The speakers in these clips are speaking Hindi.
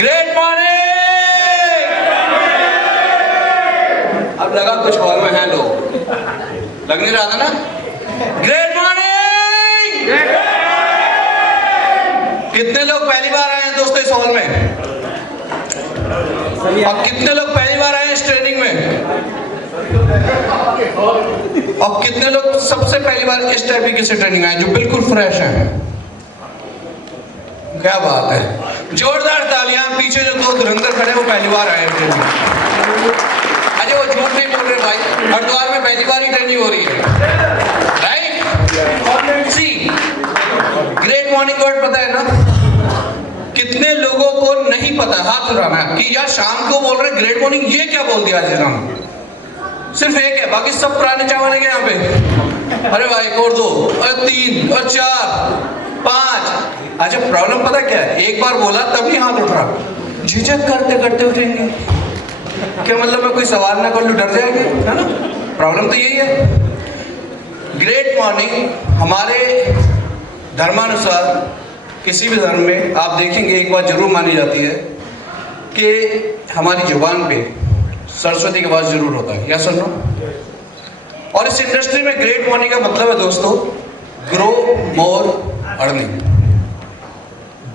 Great morning. अब लगा कुछ हॉल में हैं लोग, लग नहीं रहा था ना? Great morning. कितने लोग पहली बार आए हैं दोस्तों इस हॉल में? और कितने लोग पहली बार आए हैं इस ट्रेनिंग में? और कितने लोग सबसे पहली बार इस टाइप की ट्रेनिंग आए जो बिल्कुल फ्रेश हैं? क्या बात है, जोरदार तालियां। पीछे जो दो धुरंधर खड़े वो पहली बार आए ट्रेनिंग। अजय वो झूठ नहीं बोल रहे भाई, हरिद्वार में पहली बार ही ट्रेनिंग हो रही है, राइट? सी ग्रेट मॉर्निंग वर्ड पता है ना? कितने लोगों को नहीं पता? हाथ उठाना है कि यार शाम को बोल रहे ग्रेट मॉर्निंग, ये क्या बोल दिया आज हम? सिर्फ एक है, बाकी सब पुराने चावल है यहाँ पे। अरे भाई और दो और तीन और चार पांच। अच्छा प्रॉब्लम पता क्या है, एक बार बोला तभी हाथ उठ रहा। झिझक करते करते उठेंगे, क्या मतलब मैं कोई सवाल ना कर लूं डर जाएंगे, है ना? प्रॉब्लम तो यही है। ग्रेट मॉर्निंग हमारे धर्मानुसार किसी भी धर्म में आप देखेंगे एक बात जरूर मानी जाती है कि हमारी जुबान पे सरस्वती का वास जरूर होता है, या सुनो? और इस इंडस्ट्री में ग्रेट मॉर्निंग का मतलब है दोस्तों grow more earning.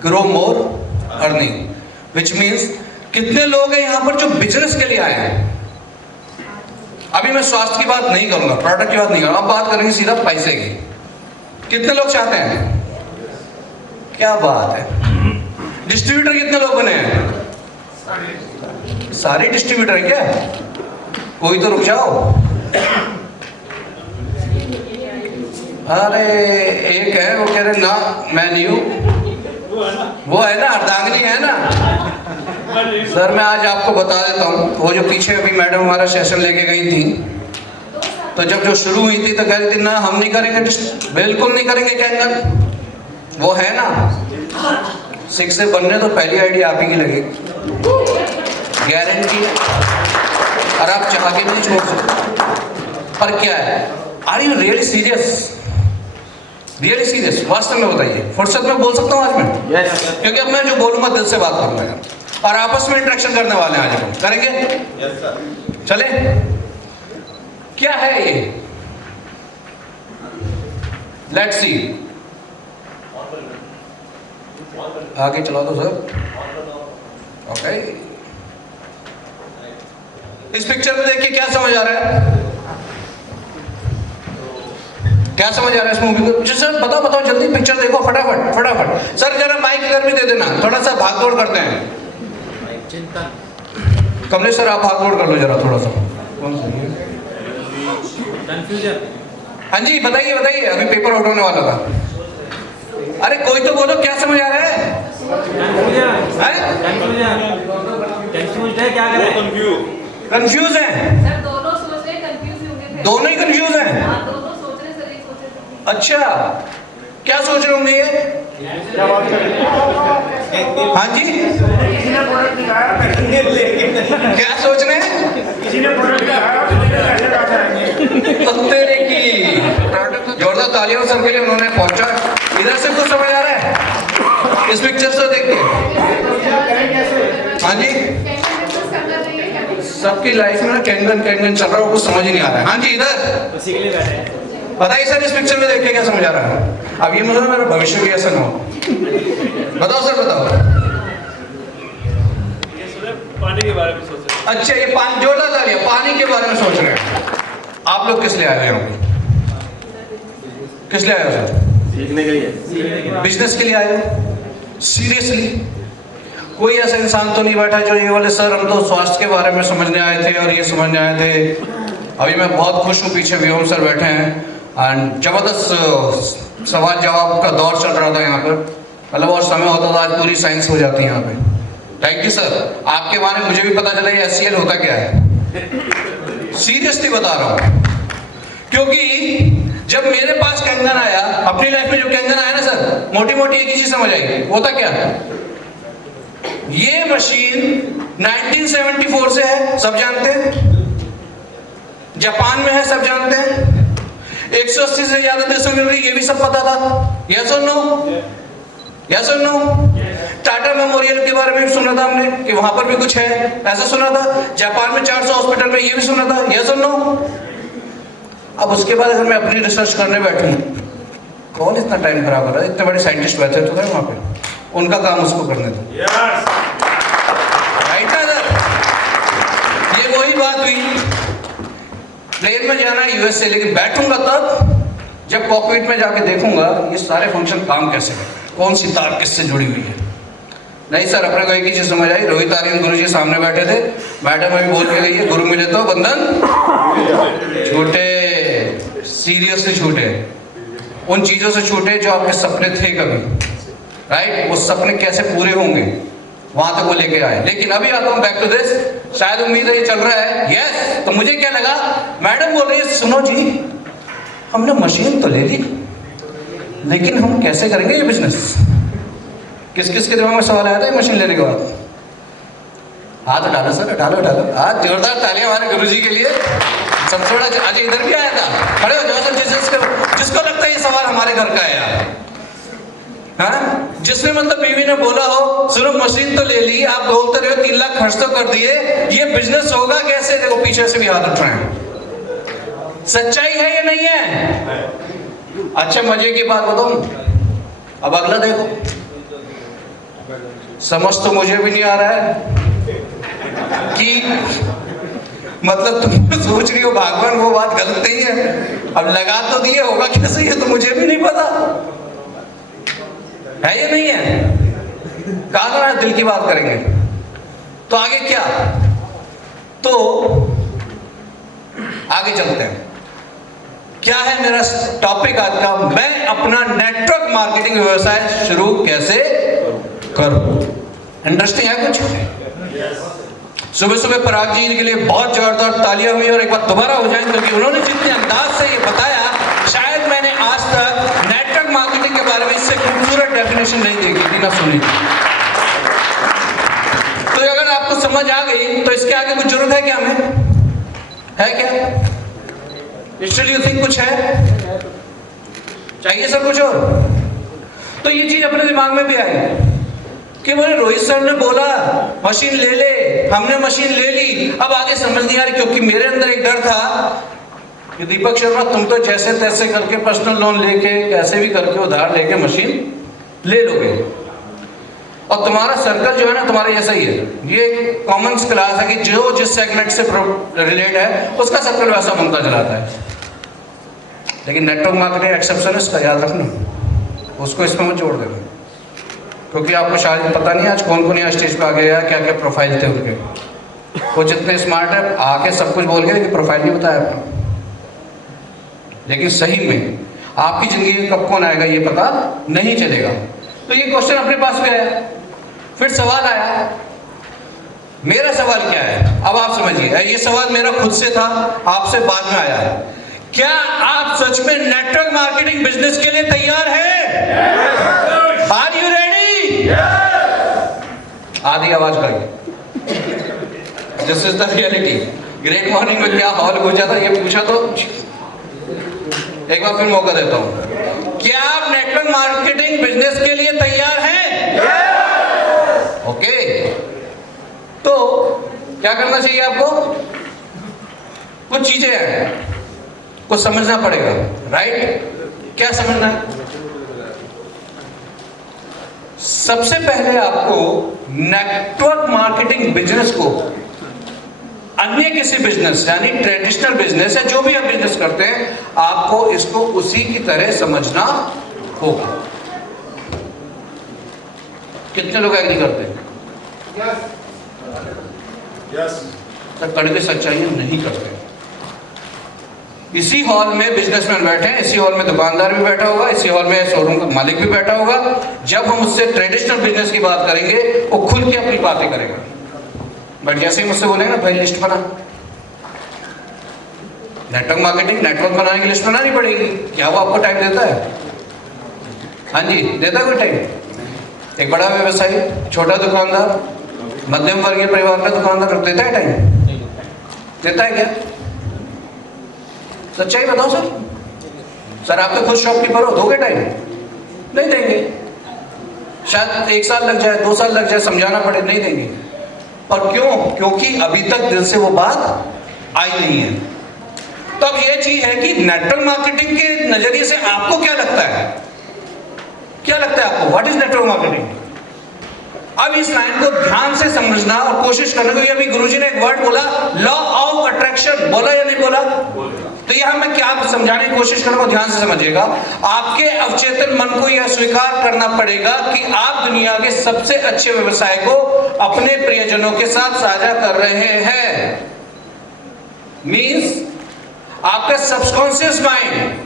Grow more earning which means कितने लोग हैं यहाँ पर जो बिजनेस के लिए आए हैं? अभी मैं स्वास्थ्य की बात नहीं करूंगा, प्रोडक्ट की बात नहीं करूंगा, अब बात करेंगे सीधा पैसे की। कितने लोग चाहते हैं? क्या बात है। डिस्ट्रीब्यूटर कितने लोग बने हैं? सारे डिस्ट्रीब्यूटर हैं क्या? कोई तो रुक जाओ। अरे एक है वो कह रहे ना मैं नहीं हूं, वो है ना अर्धांगिनी है ना। सर मैं आज आपको बता देता हूँ, वो जो पीछे अभी मैडम हमारा सेशन लेके गई थी, तो जब जो शुरू हुई थी तो कह रही थी ना हम नहीं करेंगे, बिल्कुल नहीं करेंगे कैंगन। वो है ना 6 से बनने तो पहली आईडिया आप ही की लगेगी, गारंटी है, और आप चाह के नहीं छोड़ सकते। पर क्या है, are you really serious? Really serious वास्तव में बताइए। फुर्सत में बोल सकता हूँ आज मैं? yes. क्योंकि अब मैं जो बोलूंगा दिल से बात करूंगा और आपस में इंटरेक्शन करने वाले हैं आज हम, करेंगे? yes, sir. चले क्या है ये? Let's see. आगे चला दो सर। ओके इस पिक्चर में देखिए क्या समझ आ रहा है? क्या समझ आ रहा है इस मूवी को? सर बताओ बताओ जल्दी, पिक्चर देखो फटाफट फटाफट। सर जरा माइक इधर भी दे देना, थोड़ा सा भाग दौड़ करते हैं। कमलेश सर आप भाग दौड़ कर लो जरा थोड़ा सा। कौन सा है? कंफ्यूजन। हाँ जी बताइए बताइए, अभी पेपर आउट होने वाला था। अरे कोई तो बोलो क्या समझ आ रहा है? क्या करें? कंफ्यूज है सर, दोनों सोच रहे कंफ्यूज होंगे। दोनों ही कंफ्यूज हैं? हाँ, दोनों सोच रहे, सर एक सोच रहे। अच्छा क्या सोच रहे होंगे ये? क्या बात कर रहे हैं? हाँ जी किसी ने प्रोडक्ट दिखाया, क्या सोच रहे हैं? किसी ने प्रोडक्ट दिखाया, तेरे की जोरदार तालियों सर के लिए उन्होंने पहुंचा। इधर से कुछ समझ आ रहा है इस पिक्चर से देख के? हाँ जी सबकी लाइफ में कैंगन कैंगन चल रहा है, कुछ समझ ही नहीं आ रहा है। हाँ जी इधर बताइए सर इस पिक्चर में देख के क्या समझ आ रहा है? अब ये मतलब मेरा भविष्य भी ऐसा ना हो। बताओ सर बताओ। पानी के बारे में सोच रहे हैं। अच्छा ये पानी, जोरदार तालियां, पानी के बारे में सोच रहे हैं। आप लोग किस लिए आए हुए हैं? किस लिए आए हो सर? सीखने के लिए। बिजनेस के लिए आए हो? सीरियसली कोई ऐसा इंसान तो नहीं बैठा जो ये बोले सर हम तो स्वास्थ्य के बारे में समझने आए थे और ये समझने आए थे। अभी मैं बहुत खुश हूँ, पीछे व्योम सर बैठे हैं एंड जबरदस्त सवाल जवाब का दौर चल रहा था यहाँ पर। मतलब और समय होता था, आज पूरी साइंस हो जाती है यहाँ पे। थैंक यू सर, आपके बारे में मुझे भी पता चला ये SCL होता क्या है। सीरियसली बता रहा हूँ, क्योंकि जब मेरे पास कैंगन आया, अपनी लाइफ में जो कैंगन आया ना सर, मोटी मोटी एक ही चीज समझ आई। होता क्या है, ये मशीन 1974 से है, सब जानते हैं। जापान में है, सब जानते हैं। 180 से ज्यादा देशों में ये भी सब पता था। यस और नो? यस और नो? टाटा मेमोरियल के बारे में भी सुना था हमने कि वहां पर भी कुछ है, ऐसा सुना था। जापान में 400 हॉस्पिटल में, ये भी सुना था, ये सुन लो। अब उसके बाद अगर मैं अपनी रिसर्च करने बैठूं, कौन इतना टाइम खराब कर रहा है? इतने बड़े साइंटिस्ट बैठे तो है वहां पे, उनका काम उसको करने दो। राइट ना सर? ये वही बात हुई, प्लेन में जाना है यूएस से, लेकिन बैठूंगा तब जब कॉकपिट में जाके देखूंगा ये सारे फंक्शन काम कैसे कर रहे हैं, कौन सी तार किससे जुड़ी हुई है। नहीं सर, अपने को एक ही चीज समझ आई, रोहित आर्यन गुरु जी सामने बैठे थे, मैडम अभी बोल के गई है गुरु मिले तो बंधन छूटे, सीरियसली छूटे, उन चीजों से छूटे जो आपके सपने थे कभी, राइट? वो सपने कैसे पूरे होंगे वहां तक वो लेके आए। लेकिन अभी आता हूं बैक टू दिस, शायद उम्मीद है ये चल रहा है, यस। तो मुझे क्या लगा, मैडम बोल रही है सुनो जी, हमने मशीन तो ले ली, लेकिन हम कैसे करेंगे ये बिजनेस? किस किस के दिमाग में सवाल आया था ये मशीन लेने के बाद? हाथ डालो सर, डालो डालो, आज जोरदार तालियां हमारे गुरुजी के लिए। सबसे बड़ा आज इधर भी आया था, खड़े हो जाओ सर, जिसको लगता है ये सवाल हमारे घर का है यार, हाँ? जिसने मतलब बीवी ने बोला हो सुनो मशीन तो ले ली, आप बोलते रहे हो 3 लाख खर्च तो कर दिए, ये बिजनेस होगा कैसे? देखो पीछे से भी हाथ उठ रहे हैं। सच्चाई है या नहीं है? अच्छा मजे की बात बताऊं, अब अगला देखो, समझ तो मुझे भी नहीं आ रहा है कि मतलब तुम सोच रही हो भगवान वो बात गलत नहीं है, अब लगा तो दिए, होगा कैसे ये तो मुझे भी नहीं पता है, ये नहीं है। कहा ना दिल की बात करेंगे, तो आगे क्या? तो आगे चलते हैं। क्या है मेरा टॉपिक आज का? मैं अपना नेटवर्क मार्केटिंग व्यवसाय शुरू कैसे करूं? इंटरेस्टिंग है कुछ? सुबह सुबह पराग जी के लिए बहुत जोरदार तालियां हुई, और एक बार दोबारा हो जाए, क्योंकि उन्होंने जितने अंदाज से ये बताया, शायद मैंने आज तक नेटवर्क मार्केटिंग के बारे में इससे खूबसूरत डेफिनेशन नहीं देखी थी, ना सुनी थी। तो अगर आपको समझ आ गई तो इसके आगे कुछ जरूरत है क्या? हमें है क्या? Still you think कुछ है? चाहिए सर कुछ और? तो ये चीज अपने दिमाग में भी आई कि बोले रोहित सर ने बोला मशीन ले ले, हमने मशीन ले ली, अब आगे समझ नहीं आ रही, क्योंकि मेरे अंदर एक डर था कि दीपक शर्मा तुम तो जैसे तैसे करके पर्सनल लोन लेके कैसे भी करके उधार लेके मशीन ले लोगे, और तुम्हारा सर्कल जो है ना तुम्हारे जैसा ही है। ये कॉमन क्लास है कि जो जिस सेगमेंट से रिलेट है उसका सर्कल वैसा बनता चलाता है। लेकिन नेटवर्क मार्केटिंग एक्सेप्शन है, इसका याद रखना, उसको इसमें मत जोड़ देना, क्योंकि आपको शायद पता नहीं आज कौन कौन यहाँ स्टेज पे आ गया, क्या क्या प्रोफाइल थे उनके। वो जितने स्मार्ट है आके सब कुछ बोल गए, लेकिन प्रोफाइल नहीं बताया आपको। लेकिन सही में आपकी जिंदगी में कब कौन आएगा ये पता नहीं चलेगा। तो ये क्वेश्चन अपने पास भी आया, फिर सवाल आया, मेरा सवाल क्या है? अब आप समझिए, ये सवाल मेरा खुद से था, आपसे बाद में आया। क्या आप सच में नेटवर्क मार्केटिंग बिजनेस के लिए तैयार हैं? Are you ready? आधी आवाज का, this is the reality. Great morning में क्या हॉल पूछा था, ये पूछा तो एक बार फिर मौका देता हूं। क्या आप नेटवर्क मार्केटिंग बिजनेस के लिए तैयार हैं? ओके, तो क्या करना चाहिए आपको? कुछ चीजें हैं, कुछ समझना पड़ेगा, राइट? क्या समझना है? सबसे पहले आपको नेटवर्क मार्केटिंग बिजनेस को अन्य किसी बिजनेस यानी ट्रेडिशनल बिजनेस या जो भी आप बिजनेस करते हैं, आपको इसको उसी की तरह समझना होगा। कितने लोग एग्री करते हैं? यस। तो कड़वे सच्चाई नहीं करते। इसी हॉल में बिजनेसमैन बैठे हैं, इसी हॉल में दुकानदार भी बैठा होगा, इसी हॉल में शोरूम का मालिक भी बैठा होगा। जब हम उससे ट्रेडिशनल बिजनेस की बात करेंगे वो खुल के अपनी बातें करेगा, बट जैसे ही मुझसे बोलेगा भाई लिस्ट बना, नेटवर्क मार्केटिंग नेटवर्क बनाने की लिस्ट बनानी पड़ेगी। क्या वो आपको टाइम देता है? हाँ जी, देता है कोई टाइम? एक बड़ा व्यवसायी, छोटा दुकानदार, मध्यम वर्गीय परिवार का दुकानदार देता है टाइम? देता है क्या? सच्चाई बताओ सर आप तो खुद शॉपकीपर हो, दोगे टाइम? नहीं देंगे। शायद 1 साल लग जाए, 2 साल लग जाए, समझाना पड़े, नहीं देंगे। और क्यों? क्योंकि अभी तक दिल से वो बात आई नहीं है। तो अब ये चीज है कि नेटवर्क मार्केटिंग के नजरिए से आपको क्या लगता है? क्या लगता है आपको? What is network marketing? अब इस लाइन को ध्यान से समझना और कोशिश करना, क्योंकि अभी गुरुजी ने एक वर्ड बोला, लॉ ऑफ अट्रैक्शन, बोला या नहीं बोला? तो यहां मैं क्या समझाने की कोशिश करूंगा, ध्यान से समझिएगा। आपके अवचेतन मन को यह स्वीकार करना पड़ेगा कि आप दुनिया के सबसे अच्छे व्यवसाय को अपने प्रियजनों के साथ साझा कर रहे हैं। मीन्स आपका सबकॉन्शियस माइंड,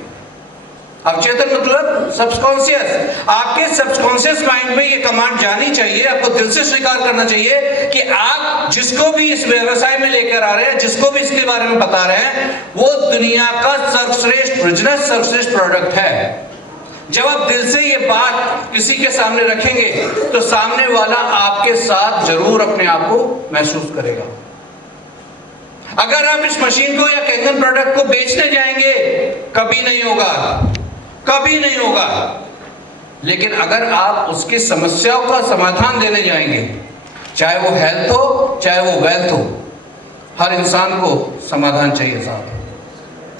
अवचेतन मतलब सबकॉन्शियस, आपके सबकॉन्शियस माइंड में ये कमांड जानी चाहिए, आपको दिल से स्वीकार करना चाहिए कि आप जिसको भी इस व्यवसाय में लेकर आ रहे हैं, जिसको भी इसके बारे में बता रहे हैं, वो दुनिया का सर्वश्रेष्ठ बिजनेस, सर्वश्रेष्ठ प्रोडक्ट है। जब आप दिल से ये बात किसी के सामने रखेंगे तो सामने वाला आपके साथ जरूर अपने आप को महसूस करेगा। अगर आप इस मशीन को या कैंगन प्रोडक्ट को बेचने जाएंगे, कभी नहीं होगा, कभी नहीं होगा। लेकिन अगर आप उसकी समस्याओं का समाधान देने जाएंगे, चाहे वो हेल्थ हो, चाहे वो वेल्थ हो, हर इंसान को समाधान चाहिए साहब।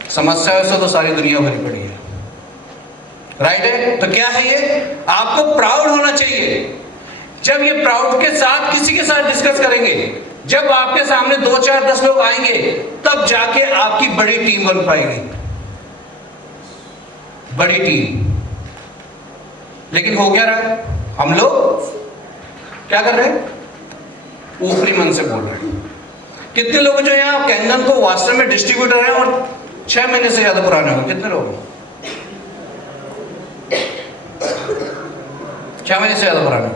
समस्याओं से तो सारी दुनिया भरी पड़ी है, राइट है? तो क्या है ये? आपको प्राउड होना चाहिए। जब ये प्राउड के साथ किसी के साथ डिस्कस करेंगे, जब आपके सामने 2, 4, 10 लोग आएंगे, तब जाके आपकी बड़ी टीम बन पाएगी, बड़ी टीम। लेकिन हो क्या रहा है? हम लोग क्या कर रहे हैं? ऊपरी मन से बोल रहे हैं। कितने लोग जो यहाँ कैंगन को वास्तव में डिस्ट्रीब्यूटर हैं और 6 महीने से ज्यादा पुराने हो? कितने लोग? 6 महीने से ज्यादा पुराने हो।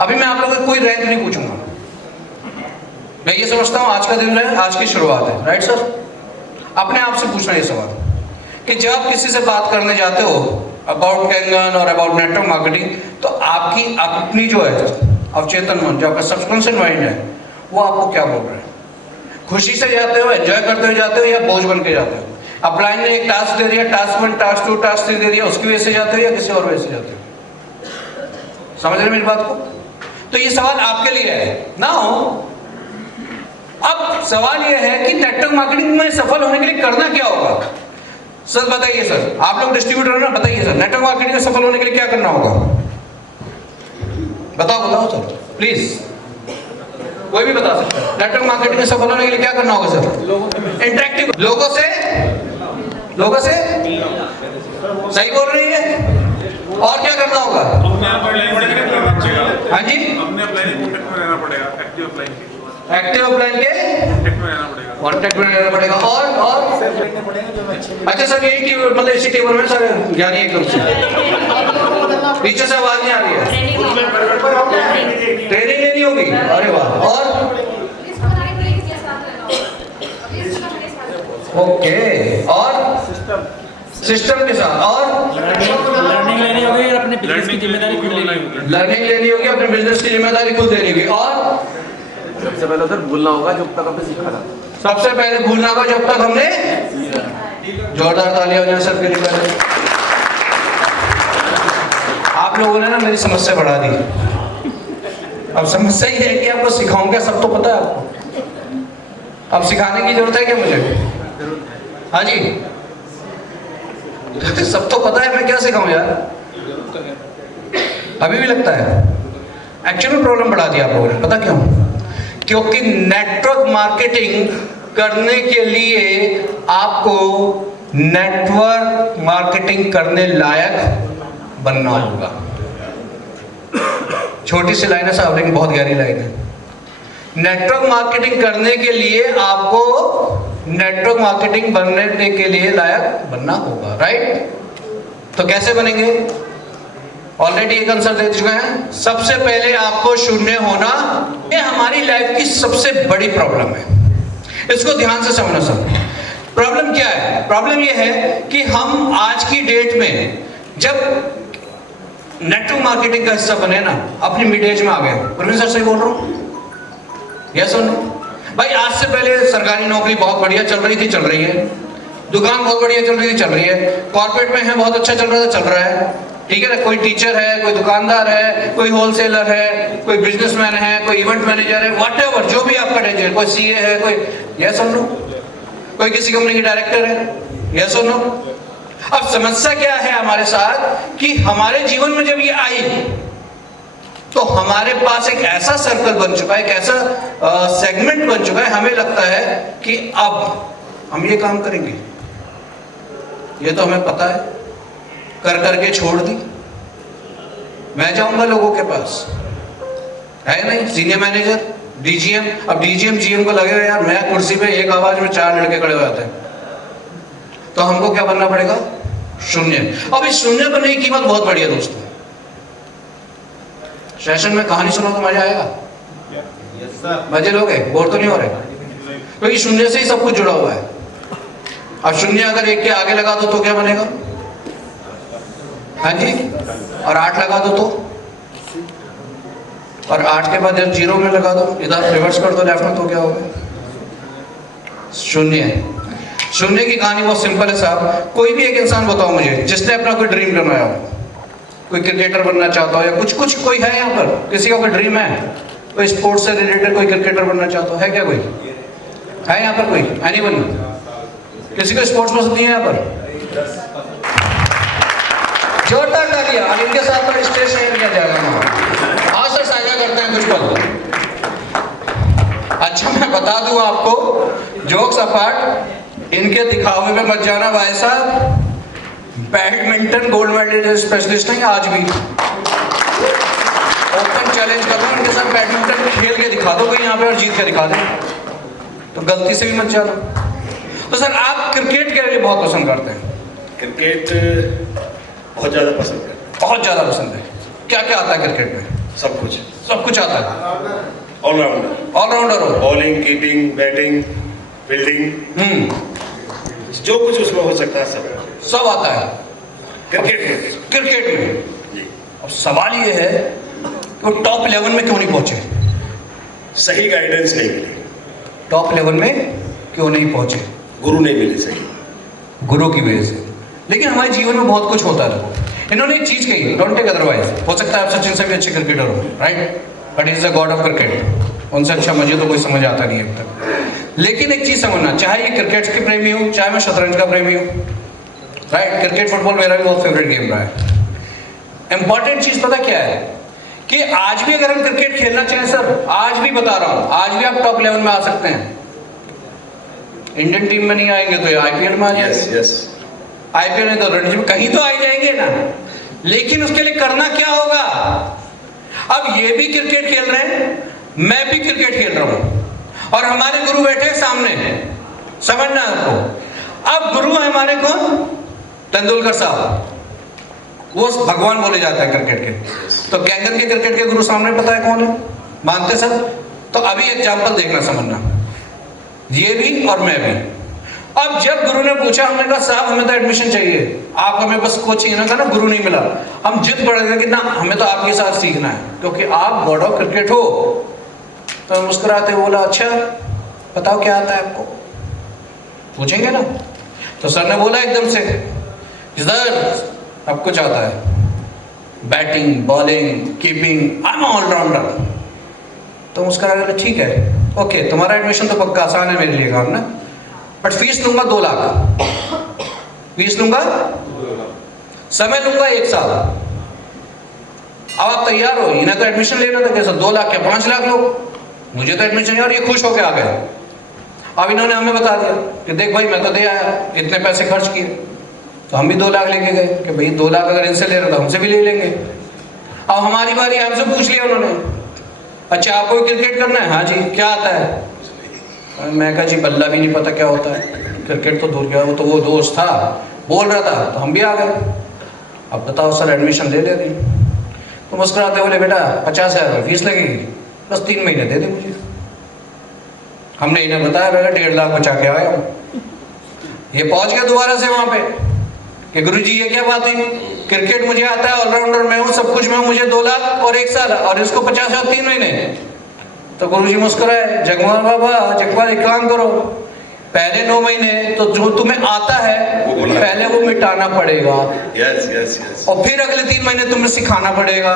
अभी मैं आप लोगों को कोई रैंक नहीं पूछूंगा, मैं ये समझता हूं आज का दिन है, आज की शुरुआत है, राइट सर? अपने आप से पूछना ये सवाल कि जब आप किसी से बात करने जाते हो अबाउट कैंगन और अबाउट नेटवर्क मार्केटिंग, तो आपकी अपनी जो है अवचेतन मन, जो आपका सबकॉन्शियस माइंड है, वो आपको क्या बोल रहा है? खुशी से जाते हो, एंजॉय करते हुए जाते हो, या बोझ बन के जाते हो? अपलाइन ने एक टास्क दे दिया, टास्क 1, टास्क 2, टास्क 3 दे दिया, उसकी वजह से जाते हो या किसी और वजह से जाते हो? समझ रहे मेरी बात को? तो ये सवाल आपके लिए है ना। अब सवाल यह है कि नेटवर्क मार्केटिंग में सफल होने के लिए करना क्या होगा? सर बताइए सर, आप लोग डिस्ट्रीब्यूटर हो ना, बताइए सर, नेटवर्क मार्केटिंग में सफल होने के लिए क्या करना होगा? बताओ सर प्लीज, कोई भी बता सकता है। नेटवर्क मार्केटिंग में सफल होने के लिए क्या करना होगा सर? इंटरेक्टिव, लोगों से सही बोल रही है। और क्या करना होगा? हाँ जी, एक्टिव ऑफलाइन के कॉन्टेक्ट में रहना पड़ेगा। और अच्छा सर, यही टीम मतलब इसी टेबल में सर ज्ञानी एकदम से पीछे से आवाज नहीं आ रही है, ट्रेनिंग लेनी होगी। अरे वाह। और ओके, और सिस्टम के साथ, और लर्निंग लेनी होगी और अपने बिजनेस की जिम्मेदारी खुद लेनी होगी। लर्निंग लेनी होगी, अपने बिजनेस की जिम्मेदारी खुद लेनी होगी। और सबसे पहले सर भूलना होगा जब तक हमने सीखा था। सबसे पहले भूलना होगा जब तक हमने, जोरदार तालियां हो जाए सर के लिए। पहले आप लोगों ने ना मेरी समस्या बढ़ा दी। अब समस्या ही है कि आपको सिखाऊं क्या? सब तो पता है आपको, अब सिखाने की जरूरत है क्या मुझे? हाँ जी, सब तो पता है, मैं क्या सिखाऊं यार? अभी भी लगता है। एक्चुअली में प्रॉब्लम बढ़ा दिया आप लोगों ने, पता क्यों? क्योंकि नेटवर्क मार्केटिंग करने के लिए आपको नेटवर्क मार्केटिंग करने लायक बनना होगा। छोटी सी लाइन है साहब, लेकिन बहुत गहरी लाइन है। नेटवर्क मार्केटिंग करने के लिए आपको नेटवर्क मार्केटिंग बनने के लिए लायक बनना होगा, राइट? तो कैसे बनेंगे? ऑलरेडी एक आंसर दे चुके हैं। सबसे पहले आपको शून्य होना, ये हमारी लाइफ की सबसे बड़ी प्रॉब्लम है। इसको ध्यान से समझना सर। प्रॉब्लम क्या है? प्रॉब्लम ये है कि हम आज की डेट में जब नेटवर्क मार्केटिंग का हिस्सा बने ना, अपनी मिड एज में आ गए। प्रवीण सर सही बोल रहा हूँ? यस और नो? भाई आज से पहले सरकारी नौकरी बहुत बढ़िया चल रही थी, चल रही है। दुकान बहुत बढ़िया चल रही थी, चल रही है। कॉर्पोरेट में है, बहुत अच्छा चल रहा था, चल रहा है। ठीक है ना, कोई टीचर है, कोई दुकानदार है, कोई होलसेलर है, कोई बिजनेसमैन है, कोई इवेंट मैनेजर है, व्हाटएवर, जो भी आपका टेंशन, कोई सीए है, कोई यस और नो, कोई किसी कंपनी के डायरेक्टर है, यस और नो। अब समस्या क्या है हमारे साथ कि हमारे जीवन में जब ये आई तो हमारे पास एक ऐसा सर्कल बन चुका है, एक ऐसा सेगमेंट बन चुका है, हमें लगता है कि अब हम ये काम करेंगे, ये तो हमें पता है, कर करके छोड़ दी, मैं जाऊंगा लोगों के पास, है नहीं, सीनियर मैनेजर, डीजीएम, अब डीजीएम जीएम को लगेगा यार मैं कुर्सी पे एक आवाज में 4 लड़के खड़े हो जाते हैं, तो हमको क्या बनना पड़ेगा, शून्य। अब इस शून्य बनने की कीमत बहुत बड़ी है दोस्तों। सेशन में कहानी सुनो तो मजा आएगा, मजे लोगे, बोर तो नहीं हो रहे, क्योंकि शून्य से ही सब कुछ जुड़ा हुआ है। अब शून्य अगर 1 के आगे लगा दो तो क्या बनेगा, हाँ जी, और 8 लगा दो तो, और 8 के बाद जब 0 में लगा दो, इधर रिवर्स कर दो लेफ्ट में, तो क्या होगा, शून्य। शून्य की कहानी बहुत सिंपल है साहब। कोई भी एक इंसान बताओ मुझे जिसने अपना कोई ड्रीम बनाया हो, कोई क्रिकेटर बनना चाहता हो या कुछ कोई है यहाँ पर, किसी का कोई ड्रीम है, कोई स्पोर्ट्स से रिलेटेड कोई क्रिकेटर बनना चाहता हो, है क्या, कोई है यहाँ पर, कोई एनीवन, किसी को स्पोर्ट्स पसंद नहीं है यहाँ पर, जोरदार तालियां। और इनके साथ में स्टेज शेयर किया जाएगा, आज से साझा करते हैं कुछ पल। अच्छा मैं बता दूं आपको, जोक्स अपार्ट, इनके दिखावे में मत जाना भाई साहब, बैडमिंटन गोल्ड मेडल स्पेशलिस्ट हैं आज भी, ओपन चैलेंज करता हूं इनके साथ, बैडमिंटन खेल के दिखा दो कोई यहाँ पे और जीत के दिखा दे, तो गलती से भी मत जाना। तो सर आप क्रिकेट के लिए बहुत पसंद करते हैं, क्रिकेट बहुत ज़्यादा पसंद है, बहुत ज्यादा पसंद है, क्या क्या आता है क्रिकेट में, सब कुछ, सब कुछ आता है, ऑलराउंडर, ऑलराउंडर हो, बॉलिंग, कीपिंग, बैटिंग, फील्डिंग, जो कुछ उसमें हो सकता है सब आता है क्रिकेट में। जी। अब सवाल ये है कि वो टॉप 11 में क्यों नहीं पहुंचे, सही गाइडेंस नहीं मिली, टॉप 11 में क्यों नहीं पहुंचे, गुरु नहीं मिले सही, गुरु की वजह से। लेकिन हमारे जीवन में बहुत कुछ होता है, इन्होंने एक चीज कही, डोंट टेक अदरवाइज, हो सकता है आप सचिन से भी अच्छे क्रिकेटर हो, right, but is the God of cricket, उनसे अच्छा मुझे तो कोई समझ आता नहीं है अब तक। लेकिन एक चीज समझना, चाहे ये क्रिकेट के प्रेमी हो, चाहे मैं शतरंज का प्रेमी हूँ, राइट, क्रिकेट फुटबॉल मेरा भी बहुत फेवरेट गेम रहा है। इंपॉर्टेंट चीज पता क्या है कि आज भी अगर हम क्रिकेट खेलना चाहें सर, आज भी बता रहा हूं, आज भी आप टॉप 11 में आ सकते हैं। इंडियन टीम में नहीं आएंगे तो आईपीएल में आ जाएंगे, आईपीएल में तो रणजी में कहीं तो आ जाएंगे ना। लेकिन उसके लिए करना क्या होगा, अब ये भी क्रिकेट खेल रहे हैं, मैं भी क्रिकेट खेल रहा हूं और हमारे गुरु बैठे सामने, समझना आपको। अब गुरु है हमारे कौन, तेंदुलकर साहब, वो भगवान बोले जाते हैं क्रिकेट के। तो कैंगन के क्रिकेट के गुरु सामने पता है कौन है, मानते सब। तो अभी एग्जांपल देखना समझना, ये भी और मैं भी। अब जब गुरु ने पूछा, हमने कहा साहब हमें तो एडमिशन चाहिए, आप हमें बस कोच चाहिए ना, कहा ना गुरु नहीं मिला। हम जिद पड़ गए कि ना हमें तो आपके साथ सीखना है क्योंकि आप गॉड ऑफ क्रिकेट हो। तो मुस्कुराते बोला अच्छा बताओ क्या आता है आपको, पूछेंगे ना। तो सर ने बोला एकदम से, सर अब कुछ आता है, batting, bowling, keeping, I am allrounder. तो मुस्कुरा के ठीक है, ओके तुम्हारा एडमिशन तो पक्का आसान है मेरे लिए काम ना, बट फीस लूंगा 2 लाख, फीस लूंगा, समय लूंगा 1 साल। अब आप तैयार हो, इन्हें तो एडमिशन लेना था, कैसे 2 लाख या 5 लाख लो, मुझे तो एडमिशन नहीं, और ये खुश होके आ गए। अब इन्होंने हमें बता दिया कि देख भाई मैं तो दे आया, इतने पैसे खर्च किए। तो हम भी 2 लाख लेके गए कि भाई 2 लाख अगर इनसे ले रहे तो हमसे भी ले लेंगे। अब हमारी बारी, हमसे पूछ लिया उन्होंने, अच्छा आपको क्रिकेट करना है, हाँ जी, क्या आता है। मैं कहा जी बल्ला भी नहीं पता क्या होता है, क्रिकेट तो दूर गया, वो दोस्त था बोल रहा था, तो हम भी आ गए। अब बताओ सर एडमिशन ले लेते। तो मुस्कुराते बोले बेटा 50,000 फीस लगेगी, बस 3 महीने दे दे मुझे। हमने इन्हें बताया बेटा 1.5 लाख बचा के आया हूँ। ये पहुंच गया दोबारा से वहां पे कि गुरुजी ये क्या बात है, क्रिकेट मुझे आता है, ऑलराउंडर मैं हूँ, सब कुछ मैं हूँ, मुझे 2 लाख और 1 साल और इसको 50,000 3 महीने। तो गुरुजी मुस्कुराए, जगमोहन बाबा जगपाल एक काम करो, पहले 9 महीने तो जो तुम्हें आता है पहले वो मिटाना पड़ेगा, यस यस यस। और फिर अगले 3 महीने तुम्हें सिखाना पड़ेगा।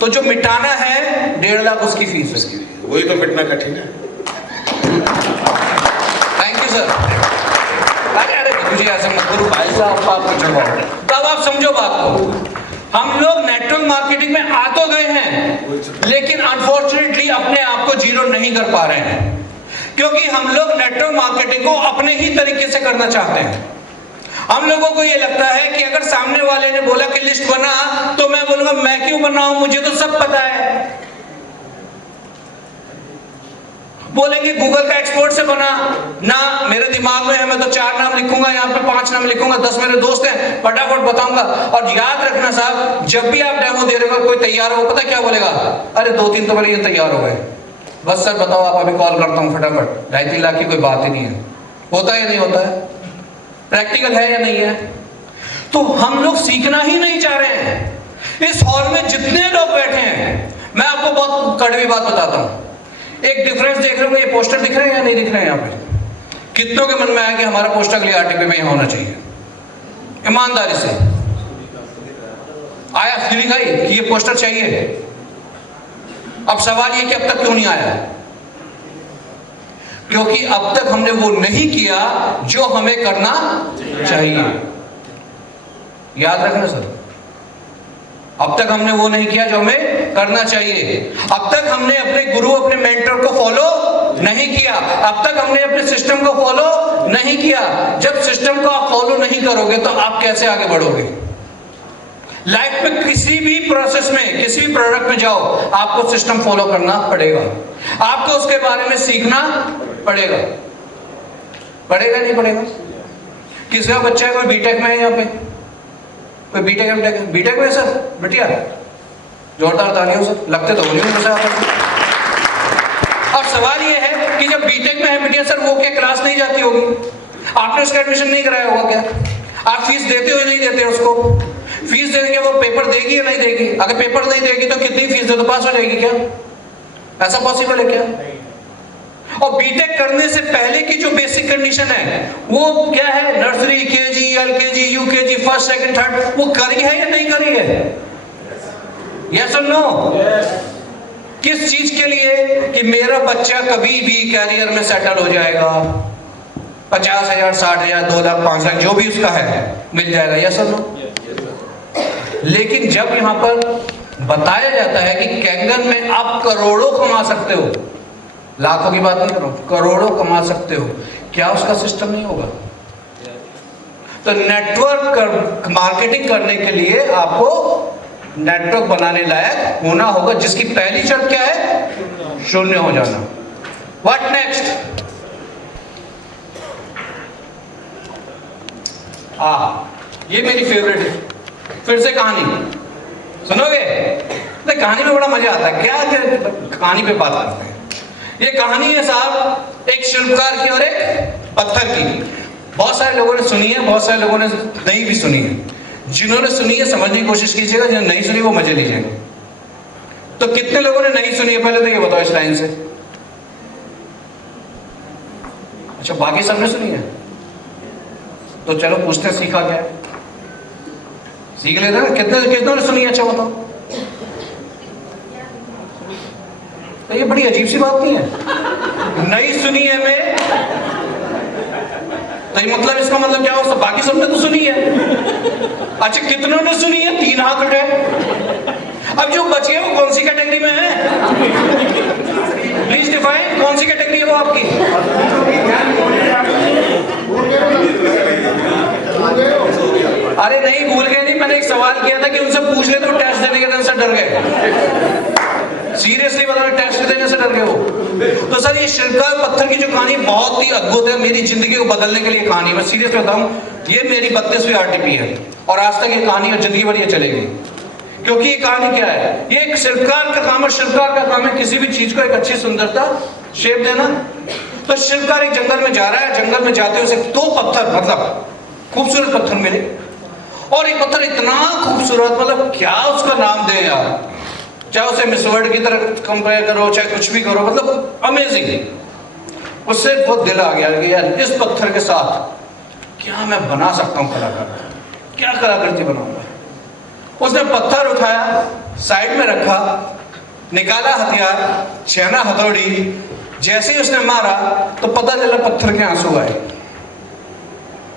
तो जो मिटाना है 1.5 लाख उसकी फीस है। वही तो मिटना कठिन है। Thank you sir. अरे मुझे ऐसा मत करो भाई साहब, आपको चढ़वाओ। तब आप समझो बात को। हम लोग नेटवर्क मार्केटिंग में आ तो गए हैं, लेकिन अनफॉर्चुनेटली अपने आप को जीरो नहीं कर पा रहे हैं, क्योंकि हम लोग नेटवर्क मार्केटिंग को अपने ही तरीके से करना चाहते हैं। हम लोगों को ये लगता है कि अगर सामने वाले ने बोला कि लिस्ट बना, तो मैं बोलूंगा मैं क्यों बनाऊं, मुझे तो सब पता है। बोलेंगे गूगल का एक्सपोर्ट से बना ना, मेरे दिमाग में है, मैं तो 4 नाम लिखूंगा, यहाँ पे 5 नाम लिखूंगा, 10 मेरे दोस्त हैं, फटाफट बताऊंगा। और याद रखना साहब, जब भी आप डेमो दे रहे हो, कोई तैयार हो, पता क्या बोलेगा, अरे 2-3 तो मेरे ये तैयार हो गए, बस सर बताओ आप, अभी कॉल करता हूँ फटाफट। 2.5-3 लाख की कोई बात ही नहीं है। होता है या नहीं होता है? प्रैक्टिकल है या नहीं है? तो हम लोग सीखना ही नहीं चाह रहे हैं। इस हॉल में जितने लोग बैठे हैं, मैं आपको बहुत कड़वी बात बताता हूँ। एक डिफरेंस देख रहे हो, ये पोस्टर दिख रहे हैं या नहीं दिख रहे हैं? यहाँ पे कितनों के मन में आया कि हमारा पोस्टर अगले आरटीपी में होना चाहिए? ईमानदारी से आया फीलिंग आई कि ये पोस्टर चाहिए? अब सवाल ये कि अब तक क्यों नहीं आया? क्योंकि अब तक हमने वो नहीं किया जो हमें करना चाहिए। याद रखना सर, अब तक हमने वो नहीं किया जो हमें करना चाहिए। अब तक हमने अपने गुरु, अपने मेंटर को फॉलो नहीं किया। अब तक हमने अपने सिस्टम को फॉलो नहीं किया। जब सिस्टम को आप फॉलो नहीं करोगे तो आप कैसे आगे बढ़ोगे? लाइफ में किसी भी प्रोसेस में, किसी भी प्रोडक्ट में जाओ, आपको सिस्टम फॉलो करना पड़ेगा, आपको उसके बारे में सीखना पड़ेगा। पड़ेगा नहीं पड़ेगा? किसका बच्चा है, कोई बीटेक में है यहाँ पे? कोई बीटेक में सर? बिटिया जोरदार तालियों सर, लगते तो नहीं मुझे आप। अब सवाल ये है कि जब बीटेक में है बिटिया सर, वो क्या क्लास नहीं जाती होगी? आपने उसका एडमिशन नहीं कराया होगा क्या? आप फीस देते हो या नहीं देते उसको? फीस देंगे, वो पेपर देगी या नहीं देगी? अगर पेपर नहीं देगी तो कितनी फीस दे तो पास हो जाएगी क्या? ऐसा पॉसिबल है क्या? और बीटेक करने से पहले की जो बेसिक कंडीशन है वो क्या है? Nursery, KG, LKG, UKG, first, second, third, वो करी है या नहीं करी है? यस और नो? किस चीज के लिए? कि मेरा बच्चा कभी भी कैरियर में सेटल हो जाएगा, 50,000, 60,000, 2 लाख, 5 लाख, जो भी उसका है मिल जाएगा। यस और नो? लेकिन जब यहां पर बताया जाता है कि कैंगन में आप करोड़ों कमा सकते हो, लाखों की बात नहीं कर रहा हूं, करोड़ों कमा सकते हो, क्या उसका सिस्टम नहीं होगा? तो नेटवर्क मार्केटिंग करने के लिए आपको नेटवर्क बनाने लायक होना होगा, जिसकी पहली शर्त क्या है? शून्य हो जाना। What next? ये मेरी फेवरेट है, फिर से कहानी सुनोगे? तो कहानी में बड़ा मजा आता है। क्या कहानी पे बात करते हैं। ये कहानी है साहब एक शिल्पकार की और एक पत्थर की। बहुत सारे लोगों ने सुनी है, बहुत सारे लोगों ने नहीं भी सुनी है। जिन्होंने सुनी है समझने की कोशिश कीजिएगा, जिन्होंने नहीं सुनी वो मजे लीजिएगा। तो कितने लोगों ने नहीं सुनी है पहले तो ये बताओ इस लाइन से? अच्छा, बाकी सबने सुनी है? तो चलो पूछते हैं, सीखा क्या है? सीख लेते हैं। कितने ने सुनी है? अच्छा बताओ। तो ये बड़ी अजीब सी बात नहीं है, नहीं सुनी है मैं, तो ये मतलब इसका मतलब क्या हो? बाकी सबने तो सुनी है। अच्छा, कितनों ने सुनी है? 3 हाथ उठे। अब जो बचे वो कौन सी कैटेगरी में है? प्लीज डिफाइन, कौन सी कैटेगरी है वो आपकी? अरे नहीं, भूल गए नहीं, मैंने एक सवाल किया था कि उनसे पूछ ले तो टेस्ट देने के दिन से डर गए। सीरियसली बता रहे, टेस्ट देने से डर गए वो। तो सर ये शिल्पकार पत्थर की जो कहानी बहुत ही अद्भुत है, मेरी जिंदगी को बदलने के लिए कहानी, मैं सीरियसली बताऊं, ये मेरी 32वीं आरटीपी है और आज तक ये कहानी और जिंदगी भर ये चलेगी। क्योंकि ये कहानी क्या है? ये एक शिल्पकार का काम है। शिल्पकार का काम है किसी भी चीज को एक अच्छी सुंदरता, शेप देना। तो शिल्पकार एक जंगल में जा रहा है, जंगल में जाते हुए 2 पत्थर, मतलब खूबसूरत पत्थर मिले, और एक पत्थर इतना खूबसूरत, मतलब क्या उसका नाम दे यार, चाहे उसे मिस वर्ल्ड की तरह कंपेयर करो, चाहे कुछ भी करो, मतलब अमेजिंग। उससे वो दिल आ गया कि यार इस पत्थर के साथ क्या मैं बना सकता हूँ कलाकार, क्या कलाकृति बनाऊंगा। उसने पत्थर उठाया, साइड में रखा, निकाला हथियार, छेना हथौड़ी, जैसे ही उसने मारा तो पता चला पत्थर के आंसू आए।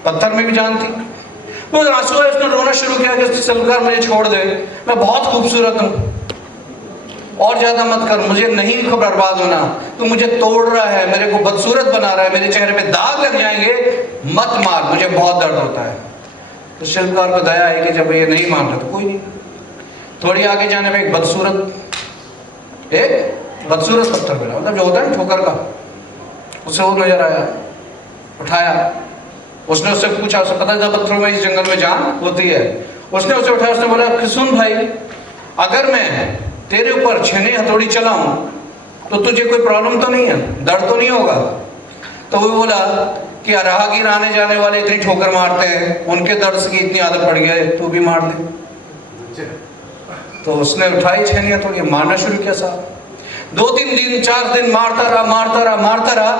पत्थर में भी जान थी, वो आंसू आए, उसने रोना शुरू किया कि शिल्पकार मुझे छोड़ दे, मैं बहुत खूबसूरत हूँ, और ज्यादा मत कर, मुझे नहीं बर्बाद होना, तू मुझे तोड़ रहा है, मेरे को बदसूरत बना रहा है, मेरे चेहरे पे दाग लग जाएंगे, मत मार, मुझे बहुत दर्द होता है। तो शिल्पकार को दया है कि जब ये नहीं मान रहा तो कोई नहीं। थोड़ी आगे जाने में एक बदसूरत पत्थर मिला, मतलब जो होता है ठोकर का, उसे वो नजर आया, उठाया, उसने उससे पूछा, उसे पता था पत्थरों में इस जंगल में जान होती है। उसने उसे उठाया, उसने बोला कि सुन भाई, अगर मैं तेरे ऊपर छेनी हथौड़ी चलाऊं तो तुझे कोई प्रॉब्लम तो नहीं है, दर्द तो नहीं होगा? तो वो बोला कि राहगीर आने जाने वाले इतनी ठोकर मारते हैं, उनके दर्द की इतनी आदत पड़ गई, तू भी मार दे। तो उसने उठाई छेनी हथौड़ी, मारना शुरू किया साहब। 2-3 दिन 4 दिन मारता रहा,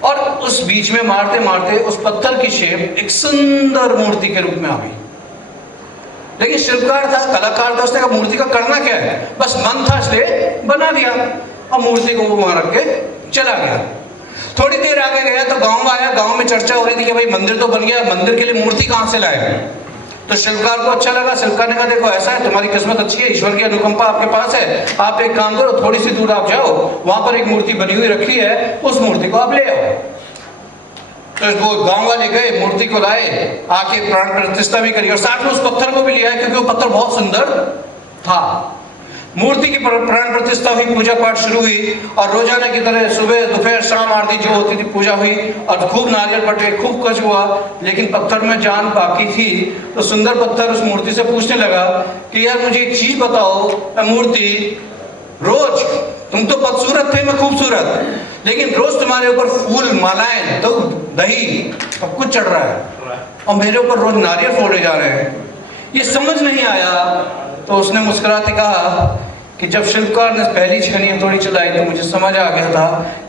और उस बीच में मारते मारते उस पत्थर की शेप एक सुंदर मूर्ति के रूप में आ गई। लेकिन शिल्पकार था, कलाकार था, उसने कहा मूर्ति का करना क्या है, बस मन था इसलिए बना दिया, और मूर्ति को वो वहां रख के चला गया। थोड़ी देर आगे गया तो गांव आया, गांव में चर्चा हो रही थी कि भाई मंदिर तो बन गया, मंदिर के लिए मूर्ति कहां से लाए। तो शिल्पकार को अच्छा लगा, शिल्पकार ने कहा देखो ऐसा है, तुम्हारी किस्मत अच्छी है, ईश्वर की अनुकंपा आपके पास है, आप एक काम करो, थोड़ी सी दूर आप जाओ, वहां पर एक मूर्ति बनी हुई रखी है, उस मूर्ति को आप ले आओ। तो वो गांव वाले गए, मूर्ति को लाए, आके प्राण प्रतिष्ठा भी करी, और साथ में उस पत्थर को भी लिया क्योंकि वो पत्थर बहुत सुंदर था। मूर्ति की प्राण प्रतिष्ठा हुई, पूजा पाठ शुरू हुई, और रोजाना की तरह सुबह दोपहर शाम आरती जो होती थी पूजा हुई, और खूब नारियल बटे, खूब कुछ हुआ, लेकिन पत्थर में जान बाकी थी। तो सुंदर पत्थर उस मूर्ति से पूछने लगा कि यार मुझे एक चीज बताओ मूर्ति, रोज तुम तो बदसूरत थे, मैं खूबसूरत, लेकिन रोज तुम्हारे ऊपर फूल, मालाएं, तो दही सब कुछ चढ़ रहा है, और मेरे ऊपर रोज नारियल फोड़े जा रहे हैं, ये समझ नहीं आया। तो उसने मुस्कुराते कहा कि जब शिल्पकार ने पहली छेनी हथौड़ी चलाई तो मुझे समझ आ गया था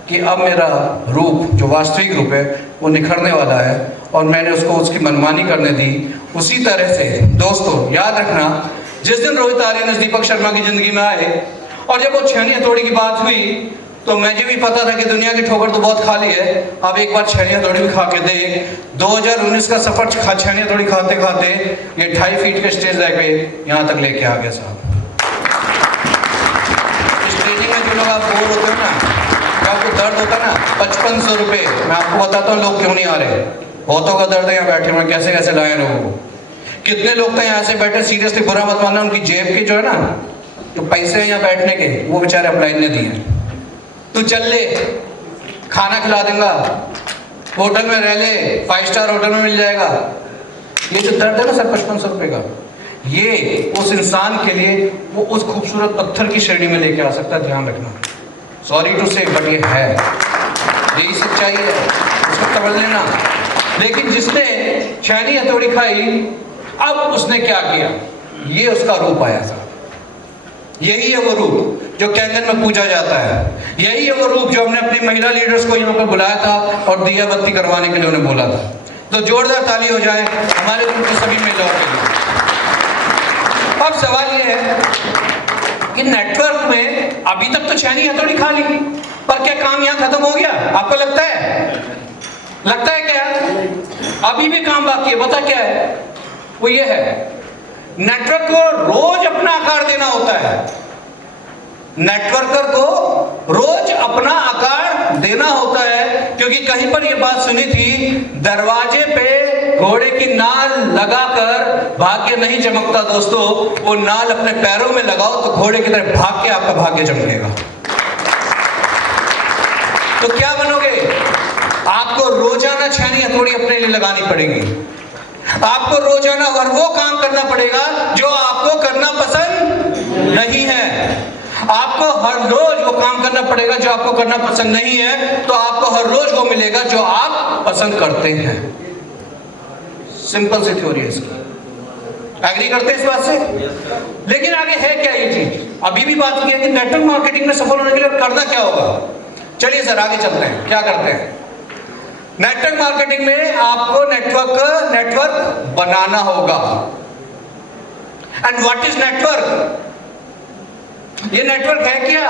कि अब मेरा रूप, जो वास्तविक रूप है, वो निखरने वाला है, और मैंने उसको उसकी मनमानी करने दी। उसी तरह से दोस्तों याद रखना, जिस दिन रोहित आर्यन दीपक शर्मा की जिंदगी में आए, और जब वो छेनी हथौड़ी की बात हुई, तो मुझे भी पता था कि दुनिया की ठोकर तो बहुत खाली है, अब एक बार छेनी हथौड़ी भी खा के देख। 2019 का सफर छेनी हथौड़ी खाते खाते ये 2.5 फीट के स्टेज लेके यहाँ तक लेके आ गया साहब। इस ट्रेनिंग में जो लोग आप बोर होते हो ना, आपको दर्द होता है ना, 5500 रुपये, मैं आपको बताता हूँ लोग क्यों नहीं आ रहे। बहुतों का दर्द है यहाँ बैठे हुए, कैसे कैसे लाए लोगों को। कितने लोग तो यहाँ से बैठे, सीरियसली बुरा मत मानना, उनकी जेब के जो है ना, जो पैसे हैं यहाँ बैठने के, वो बेचारे अप्लाई ने दिए। तू चल ले, खाना खिला दूंगा, होटल में रह ले, 5 स्टार होटल में मिल जाएगा। ये जो दर्द है ना सर 5500 रुपये का, ये उस इंसान के लिए वो उस खूबसूरत पत्थर की श्रेणी में लेके आ सकता है, ध्यान रखना। सॉरी टू से, बट ये है, यही सच्चाई है, उसको समझ लेना। लेकिन जिसने छेनी हथौड़ी खाई, अब उसने क्या किया, ये उसका रूप आया साहब। यही है वो रूप जो कैंगन में पूजा जाता है, यही है वो रूप जो हमने अपनी महिला लीडर्स को यहाँ पर बुलाया था और दिया बत्ती करवाने के लिए उन्हें बोला था। तो जोरदार ताली हो जाए हमारे ग्रुप के सभी महिलाओं के लिए। अब सवाल ये है कि नेटवर्क में अभी तक तो छेनी हथौड़ी खा ली, पर क्या काम यहाँ खत्म हो गया? आपको लगता है क्या अभी भी काम बाकी है? पता क्या है, वो ये है, नेटवर्क को रोज अपना आकार देना होता है। नेटवर्कर को रोज अपना आकार देना होता है, क्योंकि कहीं पर ये बात सुनी थी, दरवाजे पे घोड़े की नाल लगाकर भाग्य नहीं चमकता दोस्तों, वो नाल अपने पैरों में लगाओ तो घोड़े की तरह भाग के आपका भाग्य चमकेगा। तो क्या बनोगे? आपको रोजाना छेनी हथौड़ी अपने लिए लगानी पड़ेगी, आपको रोजाना और वो काम करना पड़ेगा जो आपको करना पसंद नहीं है, आपको हर रोज वो काम करना पड़ेगा जो आपको करना पसंद नहीं है, तो आपको हर रोज वो मिलेगा जो आप पसंद करते हैं। सिंपल सी थ्योरी है इसकी, एग्री करते हैं इस बात से? लेकिन आगे है क्या ये चीज? अभी भी बात की है कि नेटवर्क मार्केटिंग में सफल होने के लिए करना क्या होगा। चलिए सर आगे चलते हैं, क्या करते हैं। नेटवर्क मार्केटिंग में आपको नेटवर्क बनाना होगा। And what is network? ये नेटवर्क है क्या?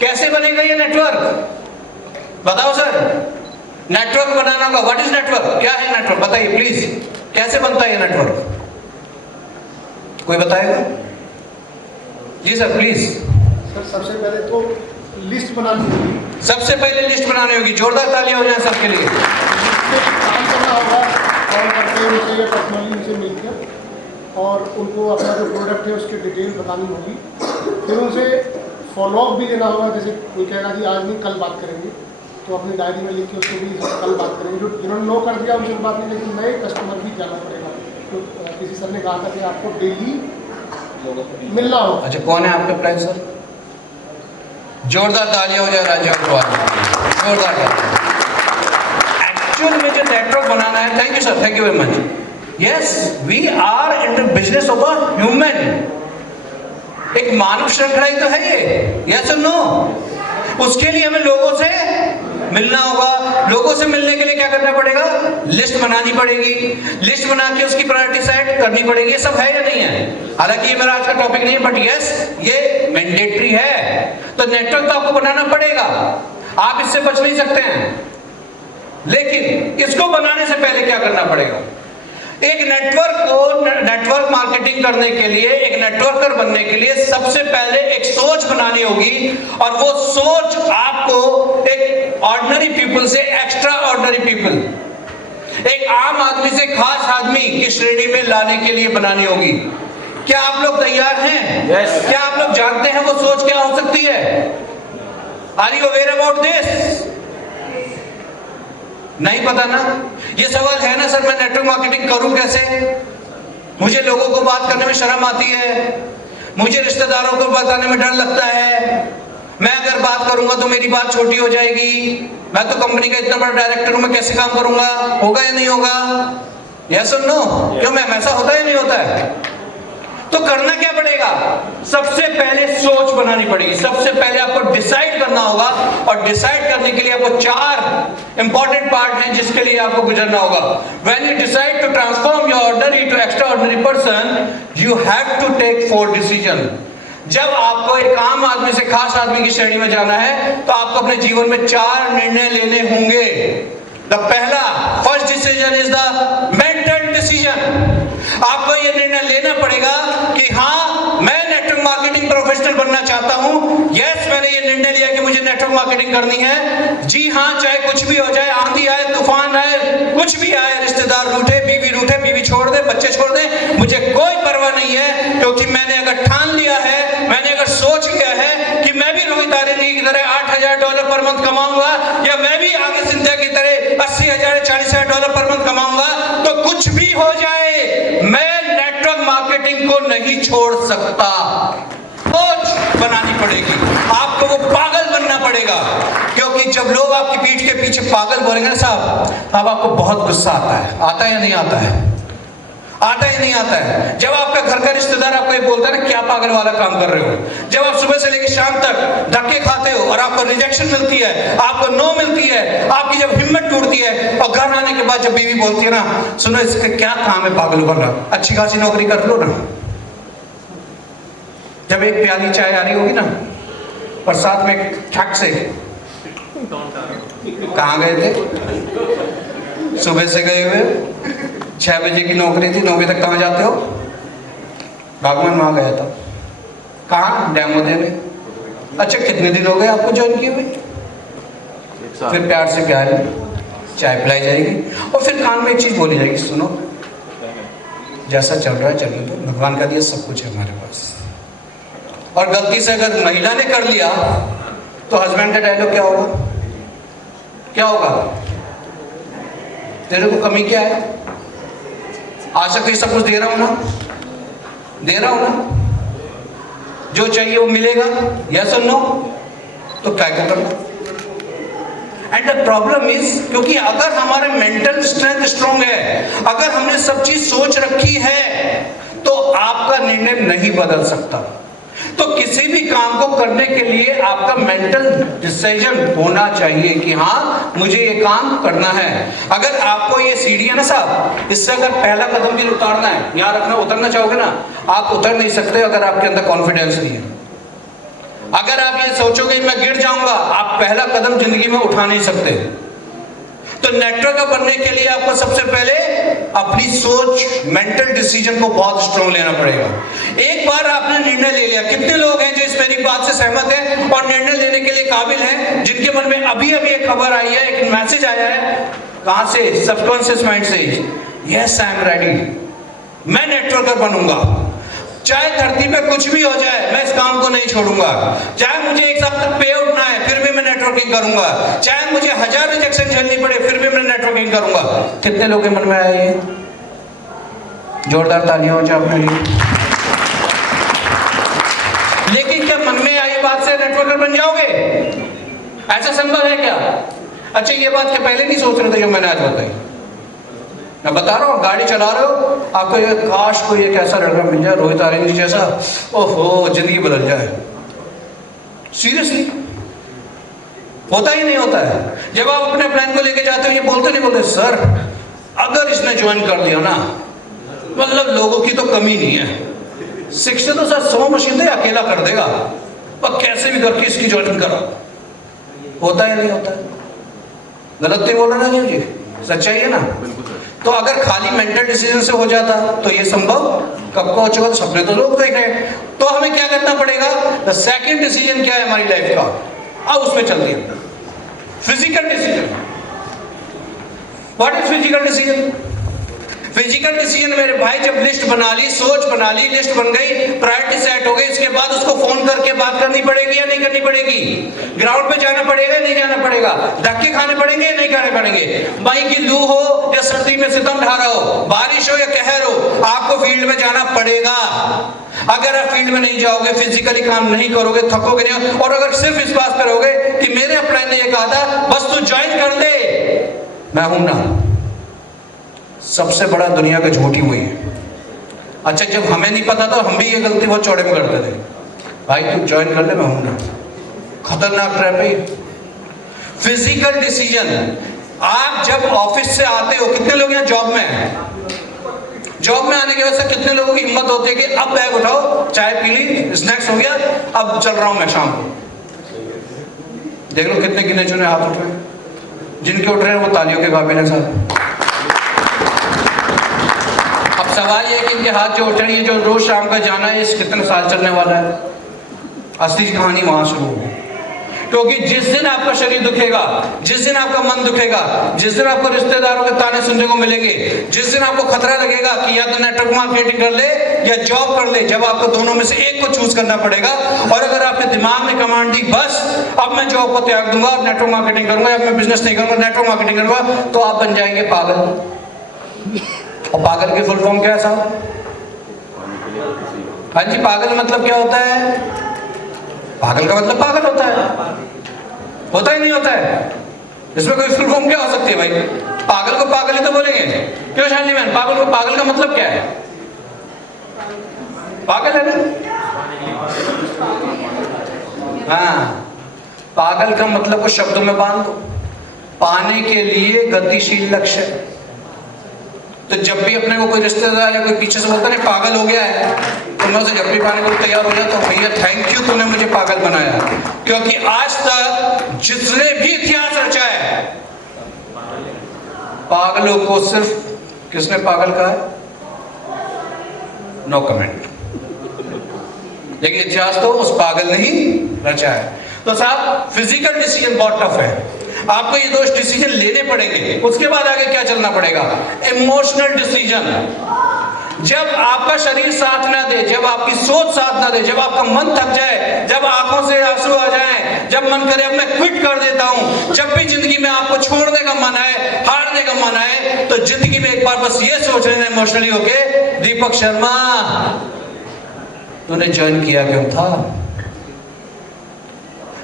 कैसे बनेगा ये नेटवर्क? बताओ सर। नेटवर्क बनाना होगा। What is network? क्या है नेटवर्क? बताइए प्लीज। कैसे बनता है ये नेटवर्क? कोई बताएगा? जी सर प्लीज। सर सबसे पहले तो लिस्ट बनानी होगी। सबसे पहले लिस्ट बनानी होगी। जोरदार तालियां हो जाए सबके लिए। काम करना होगा कॉल करके उनसे या पर्सनली उनसे मिलकर और उनको अपना जो प्रोडक्ट है उसकी डिटेल बतानी होगी। फिर उनसे फॉलोअप भी देना होगा। जैसे कोई कहेगा कि आज नहीं कल बात करेंगे, तो अपनी डायरी में लिख के उसको भी कल बात करेंगे। जो जिन्होंने नो कर दिया उनसे बात नहीं, लेकिन नए कस्टमर भी जाना पड़ेगा। तो किसी सर ने कहा था कि आपको डेली मिलना होगा। अच्छा, कौन है आपके प्राइस सर? जोरदार तालियां हो जाए राजा जोरदार। एक्चुअल में जो नेटवर्क बनाना है, thank you sir, thank you very much. Yes, we are in the business of a human. एक मानव श्रृंखला ही तो है ये। यस और नो? उसके लिए हमें लोगों से मिलना होगा। लोगों से मिलने के लिए क्या करना पड़ेगा? लिस्ट बनानी पड़ेगी। लिस्ट बना के उसकी प्रायोरिटी सेट करनी पड़ेगी। ये सब है या नहीं है? हालांकि ये मेरा आज का टॉपिक नहीं है, बट यस ये मैंडेटरी है। तो नेटवर्क तो आपको बनाना पड़ेगा, आप इससे बच नहीं सकते हैं। लेकिन इसको बनाने से पहले क्या करना पड़ेगा? एक नेटवर्क मार्केटिंग करने के लिए, एक नेटवर्कर बनने के लिए सबसे पहले एक सोच बनानी होगी। और वो सोच आपको एक ऑर्डिनरी पीपल से एक्स्ट्रा ऑर्डिनरी पीपल, एक आम आदमी से खास आदमी की श्रेणी में लाने के लिए बनानी होगी। क्या आप लोग तैयार हैं? Yes. क्या आप लोग जानते हैं वो सोच क्या हो सकती है? Are you aware about this? नहीं पता ना? ये सवाल है ना सर, मैं नेटवर्क मार्केटिंग करूं कैसे? मुझे लोगों को बात करने में शर्म आती है, मुझे रिश्तेदारों को बताने में डर लगता है। मैं अगर बात करूंगा तो मेरी बात छोटी हो जाएगी। मैं तो कंपनी का इतना बड़ा डायरेक्टर हूं, मैं कैसे काम करूंगा? होगा या नहीं होगा? यस और नो? क्यों मैम, ऐसा होता है या नहीं होता है? तो करना क्या पड़ेगा? सबसे पहले सोच बनानी पड़ेगी। सबसे पहले आपको डिसाइड करना होगा, और डिसाइड करने के लिए आपको 4 इंपॉर्टेंट पार्ट हैं जिसके लिए आपको गुजरना होगा। When you decide to transform your ordinary to extraordinary person, you have to take 4 decisions. जब आपको एक आम आदमी से खास आदमी की श्रेणी में जाना है, तो आपको अपने जीवन में 4 निर्णय लेने होंगे। पहला, first decision is the mental decision. आपको यह निर्णय लेना पड़ेगा कि हाँ, मैं नेटवर्क मार्केटिंग प्रोफेशनल बनना चाहता हूं। यस, मैंने ये निर्णय लिया कि मुझे नेटवर्क मार्केटिंग करनी है। जी हाँ, चाहे कुछ भी हो जाए, आंधी आए, तूफान आए, कुछ भी आए, रिश्तेदार रूठे, बीवी छोड़ दे, बच्चे छोड़ दे, मुझे कोई परवाह नहीं है। क्योंकि मैंने अगर ठान लिया है, मैंने अगर सोच लिया है कि मैं भी रोहित आर्यन की तरह $8,000 पर मंथ कमाऊंगा, या मैं भी आगे सिंधिया की तरह $80,000 $40,000 पर मंथ कमाऊंगा, तो कुछ भी हो जाए, मैं नेटवर्क मार्केटिंग को नहीं छोड़ सकता। सोच बनानी पड़ेगी, आपको वो पागल बनना पड़ेगा। क्योंकि जब लोग आपकी पीठ के पीछे पागल बोलेंगे ना साहब, तब आपको बहुत गुस्सा आता है या नहीं आता है? आता ही नहीं आता है। जब आपका घर का रिश्तेदार आपको ये बोलता है ना, क्या पागल वाला काम कर रहे हो। जब आप सुबह से लेकर शाम तक धक्के खाते हो और आपको रिजेक्शन मिलती है, आपको नो मिलती है, आपकी जब हिम्मत टूटती है, और घर आने के बाद जब बीवी बोलती है ना, सुनो इसका क्या काम है पागल वाला, अच्छी खासी नौकरी कर लो ना। जब एक प्याली चाय आ रही होगी ना, और साथ में ठक से, कहाँ गए थे? सुबह से गए हुए, 6 बजे की नौकरी थी, 9 बजे तक कहाँ जाते हो? बागवान वहाँ गया था। कहाँ? डेमो देने। अच्छा, कितने दिन हो गए आपको ज्वाइन किए हुए? फिर प्यार से प्यार चाय पिलाई जाएगी, और फिर कान में एक चीज बोली जाएगी, सुनो जैसा चल रहा है चलने दो, भगवान का दिया सब कुछ है हमारे पास। और गलती से अगर महिला ने कर लिया, तो हस्बैंड का डायलॉग क्या होगा? क्या होगा? तेरे को कमी क्या है? आज तक सब कुछ दे रहा हूं ना, जो चाहिए वो मिलेगा, यस और नो? तो क्या करना? एंड द प्रॉब्लम इज, क्योंकि अगर हमारे मेंटल स्ट्रेंथ स्ट्रांग है, अगर हमने सब चीज सोच रखी है, तो आपका निर्णय नहीं बदल सकता। तो किसी भी काम को करने के लिए आपका मेंटल डिसीजन होना चाहिए कि हाँ मुझे ये काम करना है। अगर आपको ये सीढ़ी है ना साहब, इससे अगर पहला कदम भी उतारना है, यहाँ रखना, उतरना चाहोगे ना, आप उतर नहीं सकते अगर आपके अंदर कॉन्फिडेंस नहीं है। अगर आप ये सोचोगे मैं गिर जाऊंगा, आप पहला कदम जिंदगी में उठा नहीं सकते। तो नेटवर्कर बनने के लिए आपको सबसे पहले अपनी सोच, मेंटल डिसीजन को बहुत स्ट्रॉन्ग लेना पड़ेगा। एक बार आपने निर्णय ले लिया, कितने लोग हैं जो इस मेरी बात से सहमत हैं और निर्णय लेने के लिए काबिल हैं, जिनके मन में अभी अभी एक खबर आई है, एक मैसेज आया है, कहां से? सबकॉन्शियस माइंड से, यस आई एम रेडी, मैं नेटवर्कर बनूंगा, चाहे धरती पे कुछ भी हो जाए मैं इस काम को नहीं छोड़ूंगा, चाहे मुझे एक साल तक पे उठना है फिर भी मैं नेटवर्किंग करूंगा, चाहे मुझे 1000 रिजेक्शन झेलनी पड़े फिर भी मैं नेटवर्किंग करूंगा। कितने लोगों के मन में आया ये? जोरदार तालियां हो जाए अपने लिए। लेकिन क्या मन में आई बात से नेटवर्कर बन जाओगे? ऐसा संभव है क्या? अच्छा, ये बात के पहले नहीं सोच रहे थे जो मैंने आज बताई? मैं बता रहा हूँ, गाड़ी चला रहे हो, आपको ये काश कोई एक ऐसा लड़का मिल जाए रोहित आर्यन जी जैसा, ओहो जिंदगी बदल जाए। सीरियसली होता ही नहीं होता है। जब आप अपने प्लान को लेके जाते हो, ये बोलते नहीं बोलते सर अगर इसने ज्वाइन कर लिया ना, मतलब लोगों की तो कमी नहीं है, शिक्षक तो सर 100 मशीन दे अकेला कर देगा, पर कैसे भी करके इसकी ज्वाइनिंग करा। होता ही नहीं होता है। गलत नहीं बोल रहा ना जी, सच्चाई है ना? तो अगर खाली मेंटल डिसीजन से हो जाता तो ये संभव कब का हो चुका? तो सपने तो लोग देख रहे हैं। तो हमें क्या करना पड़ेगा? द सेकंड डिसीजन क्या है हमारी लाइफ का? अब उसमें चलती है physical decision. What is physical decision? Physical decision मेरे भाई, जब लिस्ट बना ली, सोच बना ली, लिस्ट बन गई, प्रायोरिटी सेट हो गई, इसके बाद उसको फोन करके बात करनी पड़ेगी या नहीं करनी पड़ेगी? ग्राउंड पे जाना पड़ेगा या नहीं जाना पड़ेगा? धक्के खाने पड़ेंगे या नहीं खाने पड़ेंगे? मई की लू हो या सर्दी में सितम ढा रहा हो, बारिश हो या कहर हो, आपको फील्ड में जाना पड़ेगा। अगर आप फील्ड में नहीं जाओगे, फिजिकली काम नहीं करोगे, थकोगे नहीं, और अगर सिर्फ इस बात पर रहोगे कि मेरे अपलाइन ने ये कहा था बस तू ज्वाइन कर दे, मैं हूं ना, सबसे बड़ा दुनिया का झूठी हुई है। अच्छा, जब हमें नहीं पता था हम भी ये गलती बहुत चौड़े में करते थे, भाई तू ज्वाइन कर ले, मैं हूं ना। खतरनाक ट्रैप है। Physical decision. आप जब ऑफिस से आते हो, कितने लोग यहाँ जॉब में हैं? जॉब में आने की वजह से कितने लोगों की हिम्मत होती है कि अब बैग उठाओ, चाय पी ली, स्नैक्स हो गया, अब चल रहा हूं मैं शाम को। देख लो कितने गिने चुने हाथ उठ रहे हैं। जिनके उठ रहे हैं वो तालियों के काबिल है साहब। अब सवाल ये है कि इनके हाथ जो उठ रही है, जो रोज शाम का जाना है, इस कितने साल चलने वाला है? असली कहानी वहां शुरू होगी। क्योंकि जिस दिन आपका शरीर दुखेगा, जिस दिन आपका मन दुखेगा, जिस दिन आपको रिश्तेदारों के ताने सुनने को मिलेंगे, जिस दिन आपको खतरा लगेगा कि या तो नेटवर्क मार्केटिंग कर ले या जॉब कर ले, जब आपको दोनों में से एक को चूज करना पड़ेगा, और अगर आपने दिमाग में कमांड दी बस अब मैं जॉब को त्याग दूंगा, अब नेटवर्क मार्केटिंग करूंगा, अब मैं बिजनेस नहीं करूंगा, नेटवर्क मार्केटिंग करूंगा, तो आप बन जाएंगे पागल। और पागल की फुल फॉर्म क्या है साहब? हाँ जी, पागल मतलब क्या होता है? पागल का मतलब पागल होता है, होता ही नहीं होता है। इसमें कोई फुल फॉर्म क्या हो सकती है भाई? पागल को पागल ही तो बोलेंगे, क्यों शालिनी बहन? पागल को पागल का मतलब क्या है? पागल है ना? हाँ, पागल का मतलब को शब्दों में बांध दो, पाने के लिए गतिशील लक्ष्य। तो जब भी अपने को कोई रिश्तेदार या कोई पीछे से बोलता नहीं पागल हो गया है, तो मैं उसे जब भी पाने को तैयार हो जाता हूँ, भैया थैंक यू तूने मुझे पागल बनाया। क्योंकि आज तक जिसने भी इतिहास रचा है, पागलों को सिर्फ किसने पागल कहा है? No comment. लेकिन इतिहास तो उस पागल ने ही रचा है। तो साहब, फिजिकल डिसीजन बहुत टफ है, आपको ये 2 डिसीजन लेने पड़ेंगे। उसके बाद आगे क्या चलना पड़ेगा? Emotional decision. जब आपका शरीर साथ ना दे, जब आपकी सोच साथ ना दे, जब आपका मन थक जाए, जब आंखों से आंसू आ जाए, जब मन करे अब मैं क्विट कर देता हूं, जब भी जिंदगी में आपको छोड़ने का मन आए, हारने का मन आए, तो जिंदगी में एक बार बस ये सोच लेना इमोशनली होके, दीपक शर्मा तूने ज्वाइन किया क्यों था?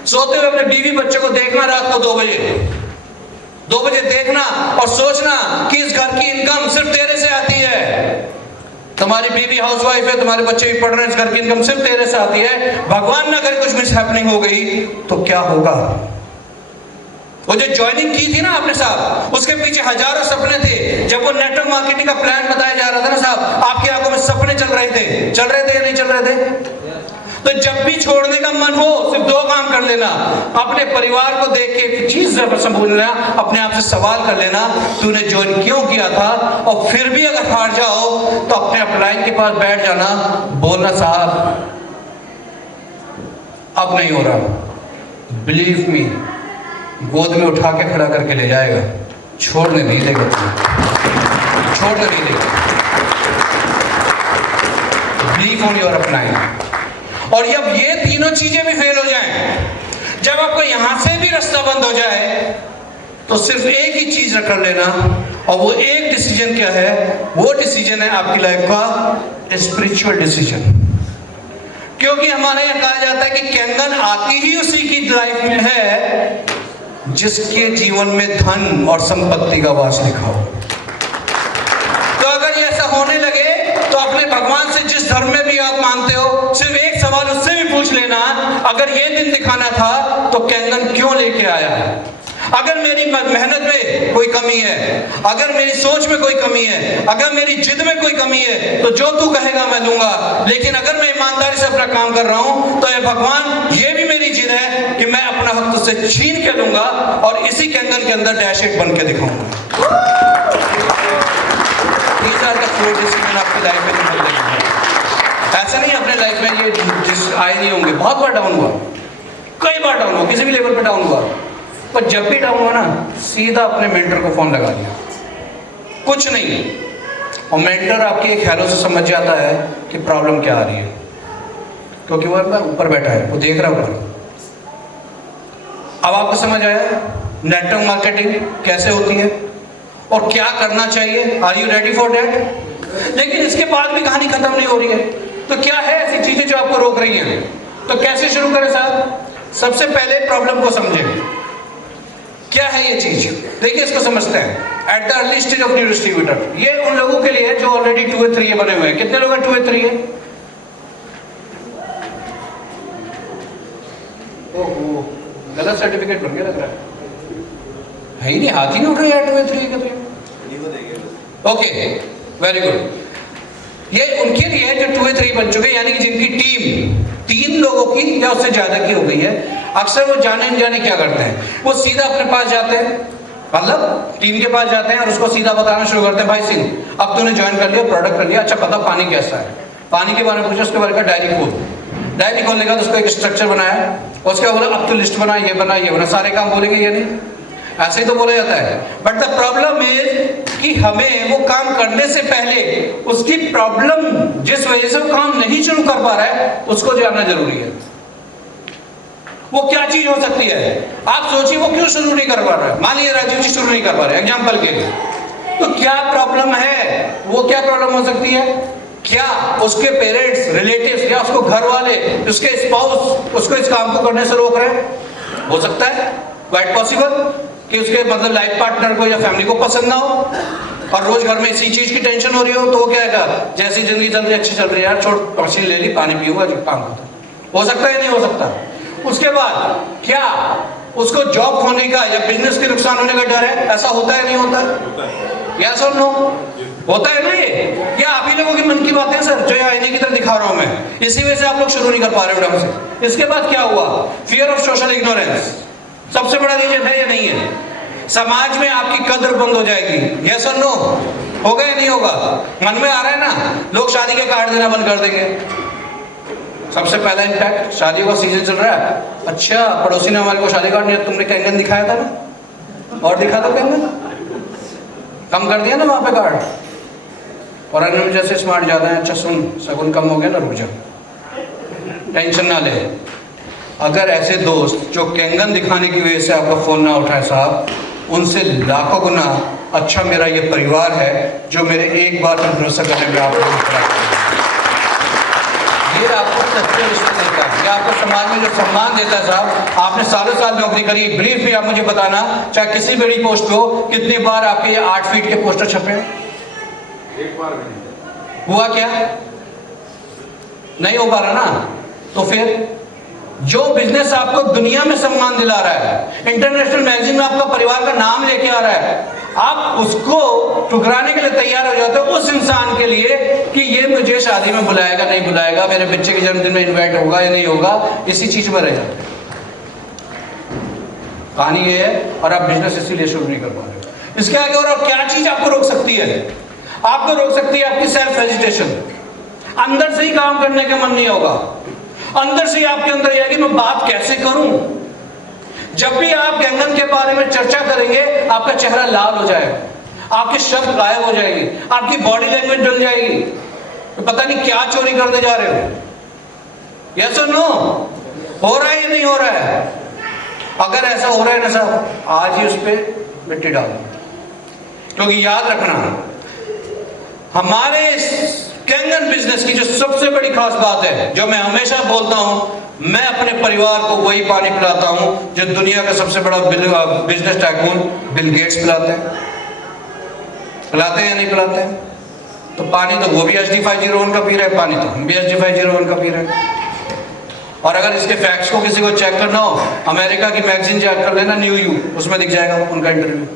सोते हुए अपने बीवी बच्चे को देखना रात को 2 बजे देखना और सोचना कि इस घर की इनकम सिर्फ तेरे से आती है। तुम्हारी बीवी हाउसवाइफ है, तुम्हारे बच्चे भी पढ़ रहे हैं, इस घर की इनकम सिर्फ तेरे से आती है, भगवान ना करे कुछ मिस हैपनिंग हो गई तो क्या होगा? वो जो ज्वाइनिंग की थी ना आपने साहब, उसके पीछे हजारों सपने थे। जब वो नेटवर्क मार्केटिंग का प्लान बताया जा रहा था ना साहब, आपकी आंखों में सपने चल रहे थे या नहीं चल रहे थे? तो जब भी छोड़ने का मन हो सिर्फ दो काम कर लेना, अपने परिवार को देख के एक चीज समझना, अपने आप से सवाल कर लेना तूने ज्वाइन क्यों किया था, और फिर भी अगर हार जाओ तो अपने अपलाइन के पास बैठ जाना, बोलना साहब अब नहीं हो रहा, बिलीव मी, गोद में उठा के खड़ा करके ले जाएगा, छोड़ने नहीं देगा, छोड़ने नहीं देगा। Believe on your upline. और जब ये तीनों चीजें भी फेल हो जाएं, जब आपको यहां से भी रास्ता बंद हो जाए, तो सिर्फ एक ही चीज कर लेना, और वो एक डिसीजन क्या है? वो डिसीजन है आपकी लाइफ का स्पिरिचुअल डिसीजन। क्योंकि हमारे यहां कहा जाता है कि कैंगन आती ही उसी की लाइफ में है जिसके जीवन में धन और संपत्ति का वास लिखा हो। तो अगर ये ऐसा होने लगे तो अपने भगवान से, जिस धर्म में भी आप मानते हो, सिर्फ एक सवाल उससे भी पूछ लेना, अगर ये दिन दिखाना था तो कैंगन क्यों लेके आया? अगर मेरी मेहनत में कोई कमी है, अगर मेरी सोच में कोई कमी है, अगर मेरी जिद में कोई कमी है, तो जो तू कहेगा मैं दूंगा। लेकिन अगर मैं ईमानदारी से अपना काम कर रहा हूं तो ये भगवान, ये भी मेरी जिद है कि मैं अपना हक तुझसे छीन के लूंगा और इसी कैंगन के अंदर डैशेट बन के दिखाऊंगा। आपकी लाइफ में ऐसा नहीं, अपने लाइफ में ये जिस आए नहीं होंगे, बहुत बार डाउन हुआ, कई बार डाउन हुआ, किसी भी लेवल पे डाउन हुआ, पर जब भी डाउन हुआ ना, सीधा अपने मेंटर को फोन लगा दिया, कुछ नहीं, और मेंटर आपकी एक हेलो से समझ जाता है कि प्रॉब्लम क्या आ रही है, क्योंकि वो ऊपर बैठा है, वो देख रहा है ऊपर। अब आपको समझ आया नेटवर्क मार्केटिंग कैसे होती है और क्या करना चाहिए? Are you ready for that? लेकिन इसके बाद भी कहानी खत्म नहीं हो रही है। तो क्या है ऐसी चीजें जो आपको रोक रही हैं? तो कैसे शुरू करें साहब? सबसे पहले प्रॉब्लम को समझें, क्या है ये चीज। देखिए इसको समझते हैं at the early stage of new distributor. ये उन लोगों के लिए है जो ऑलरेडी 2 या 3 बने हुए हैं। कितने लोग हैं 2 या 3 है? ओहो, गलत सर्टिफिकेट बन गया लग रहा है ही नहीं, हाथ ही नहीं उठ रहा यार 2 या 3 के। तो ओके, वेरी गुड। ये उनके लिए है जो 2 या 3 बन चुके हैं, यानी कि जिनकी टीम 3 लोगों की या उससे ज्यादा की हो गई है। अक्सर वो जाने अनजाने क्या करते हैं, वो सीधा अपने पास जाते हैं, मतलब टीम के पास जाते हैं और उसको सीधा बताना शुरू करते हैं, भाई सिंह अब तूने ज्वाइन कर लिया, प्रोडक्ट कर लिया, अच्छा पता पानी कैसा है, पानी के बारे में पूछा, उसके बारे में डायरी खोल, डायरी खोलने का तो उसको एक स्ट्रक्चर बनाया, उसके बाद बोला अब तो लिस्ट बना, ये बना, ये बना, सारे काम बोलेंगे ये नहीं, ऐसे ही तो बोला जाता है। बट द प्रॉब्लम इज कि हमें वो काम करने से पहले उसकी प्रॉब्लम, जिस वजह से वो काम नहीं शुरू कर पा रहा है, उसको जानना जरूरी है। वो क्या चीज हो सकती है? आप सोचिए वो क्यों शुरू नहीं कर पा रहा है। मान लीजिए राजीव जी शुरू नहीं कर पा रहे, एग्जाम्पल के लिए, तो क्या प्रॉब्लम है? वो क्या प्रॉब्लम हो सकती है? क्या उसके पेरेंट्स, रिलेटिव्स या उसको घर वाले, उसके स्पाउस उसको इस काम को करने से रोक रहे हैं? हो सकता है, क्वाइट पॉसिबल, कि उसके मतलब लाइफ पार्टनर को या फैमिली को पसंद ना हो और रोज घर में इसी चीज की टेंशन हो रही हो, तो वो क्या है, जैसी जिंदगी चल रही अच्छी चल रही है यार, छोड़ मशीन ले ली, पानी पीऊंगा जो काम होता। हो सकता है नहीं हो सकता। उसके बाद क्या उसको जॉब खोने का या बिजनेस के नुकसान होने का डर है? ऐसा होता है नहीं होता? यस और नो? होता है ना ये आप ही लोगों के मन की बात है सर, जो आईने की तरह दिखा रहा हूं मैं, इसी वजह से आप लोग शुरू नहीं कर पा रहे हो ढंग से। इसके बाद क्या हुआ? फियर ऑफ सोशल इग्नोरेंस सबसे बड़ा रीजन है या नहीं है? समाज में आपकी कदर बंद हो जाएगी। यस और नो? होगा या नहीं होगा? मन में आ रहा है ना, लोग शादी के कार्ड देना बंद कर देंगे। सबसे पहला इम्पैक्ट, शादी का सीजन चल रहा है, अच्छा पड़ोसी ने हमारे को शादी कार्ड नहीं, तुमने कैंगन दिखाया था ना, और दिखा दो कैंगन, कम कर दिया ना वहां पे कार्ड। और अन्य जैसे स्मार्ट ज्यादा है, अच्छा सुन शगुन कम हो गया ना, रुक जा, टेंशन ना ले। अगर ऐसे दोस्त जो कैंगन दिखाने की वजह से आपका फोन ना उठाए साहब, उनसे लाखों गुना अच्छा मेरा ये परिवार है जो मेरे एक बार पर भरोसा करने में आपको ये आपको सच्चे रिश्ते देता है, ये आपको समाज में जो सम्मान देता है साहब। आपने सालों साल नौकरी करी, ब्रीफ भी आप मुझे बताना, चाहे किसी बड़ी पोस्ट पे हो, कितनी बार आपके ये 8 फीट के पोस्टर छपे? एक बार भी नहीं। हुआ क्या? नहीं हो पा रहा ना। तो फिर जो बिजनेस आपको दुनिया में सम्मान दिला रहा है, इंटरनेशनल मैगजीन में आपका परिवार का नाम लेके आ रहा है, आप उसको ठुकराने के लिए तैयार हो जाते हो उस इंसान के लिए कि ये मुझे शादी में बुलाएगा नहीं बुलाएगा, मेरे बच्चे के जन्मदिन में इनवाइट होगा या नहीं होगा, इसी चीज में रह जाते। कहानी ये है, और आप बिजनेस इसीलिए शुरू नहीं कर पा रहे हो। इसके आगे और क्या चीज आपको रोक सकती है? आपको रोक सकती है आपकी सेल्फ हेजिटेशन। अंदर से ही काम करने का मन नहीं होगा, अंदर से ही आपके अंदर यह है कि मैं बात कैसे करूं। जब भी आप गैंगन के बारे में चर्चा करेंगे, आपका चेहरा लाल हो जाएगा, आपके शब्द गायब हो जाएंगे, आपकी बॉडी लैंग्वेज डल जाएगी, तो पता नहीं क्या चोरी करने जा रहे हो। यस और नो? हो रहा है या नहीं हो रहा है? अगर ऐसा हो रहा है ना साहब, आज ही उस पर मिट्टी डाल दो। क्योंकि याद रखना, हमारे कैंगन बिजनेस की जो सबसे बड़ी खास बात है, जो मैं हमेशा बोलता हूं, मैं अपने परिवार को वही पानी पिलाता हूं जो दुनिया का सबसे बड़ा बिजनेस टाइकून बिल गेट्स पिलाते हैं। पिलाते हैं या नहीं पिलाते हैं? तो पानी तो वो भी HD 501 का पी रहे हैं, पानी तो हम भी HD 501 का पी रहे हैं। और अगर इसके फैक्ट्स को किसी को चेक करना हो, अमेरिका की मैगजीन चेक कर लेना, न्यू यू, उसमें दिख जाएगा उनका इंटरव्यू।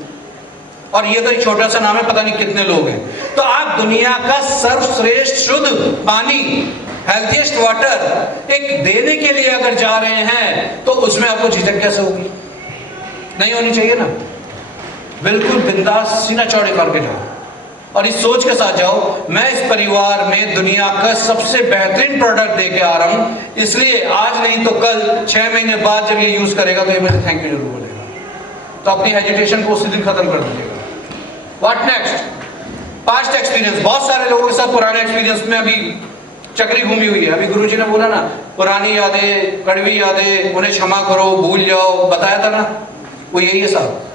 और ये तो एक छोटा सा नाम है, पता नहीं कितने लोग हैं। तो आप दुनिया का सर्वश्रेष्ठ शुद्ध पानी, हेल्थीएस्ट वाटर एक देने के लिए अगर जा रहे हैं, तो उसमें आपको झिझक कैसे होगी? नहीं होनी चाहिए ना। बिल्कुल बिंदास सीना चौड़े करके जाओ और इस सोच के साथ जाओ, मैं इस परिवार में दुनिया का सबसे बेहतरीन प्रोडक्ट दे के आ रहा हूं, इसलिए आज नहीं तो कल 6 महीने बाद जब ये यूज करेगा तो ये मुझे थैंक यू जरूर बोलेगा। तो अपनी हेजिटेशन को उसी दिन खत्म कर दीजिएगा। What next? Past experience. बहुत सारे लोगों के साथ पुराने एक्सपीरियंस में अभी चक्री घूमी हुई है। अभी गुरुजी ने बोला ना, पुरानी यादें, कड़वी यादें, उन्हें क्षमा करो, भूल जाओ, बताया था ना, वो यही है साहब।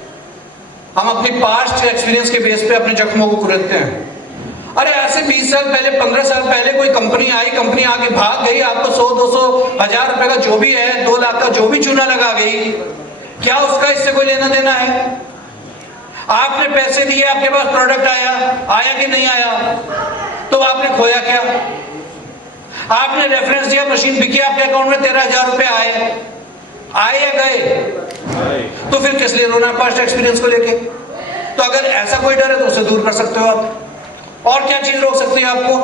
हम अपनी पास्ट एक्सपीरियंस के बेस पे अपने जख्मों को कुरेदते हैं। अरे ऐसे 20 साल पहले, 15 साल पहले कोई कंपनी आई, कंपनी आगे भाग गई, आपको 100, 200, 1000 रुपए का जो भी है, 2 लाख का जो भी चूना लगा गई, क्या उसका इससे कोई लेना देना है? आपने पैसे दिए, आपके पास प्रोडक्ट आया कि नहीं आया? तो आपने खोया क्या? आपने रेफरेंस दिया, मशीन बिकी, आपके अकाउंट में 13,000 रुपए आए या गए? तो फिर किस लिए रोना पास्ट एक्सपीरियंस को लेके? तो अगर ऐसा कोई डर है तो उसे दूर कर सकते हो आप। और क्या चीज रोक सकती है आपको?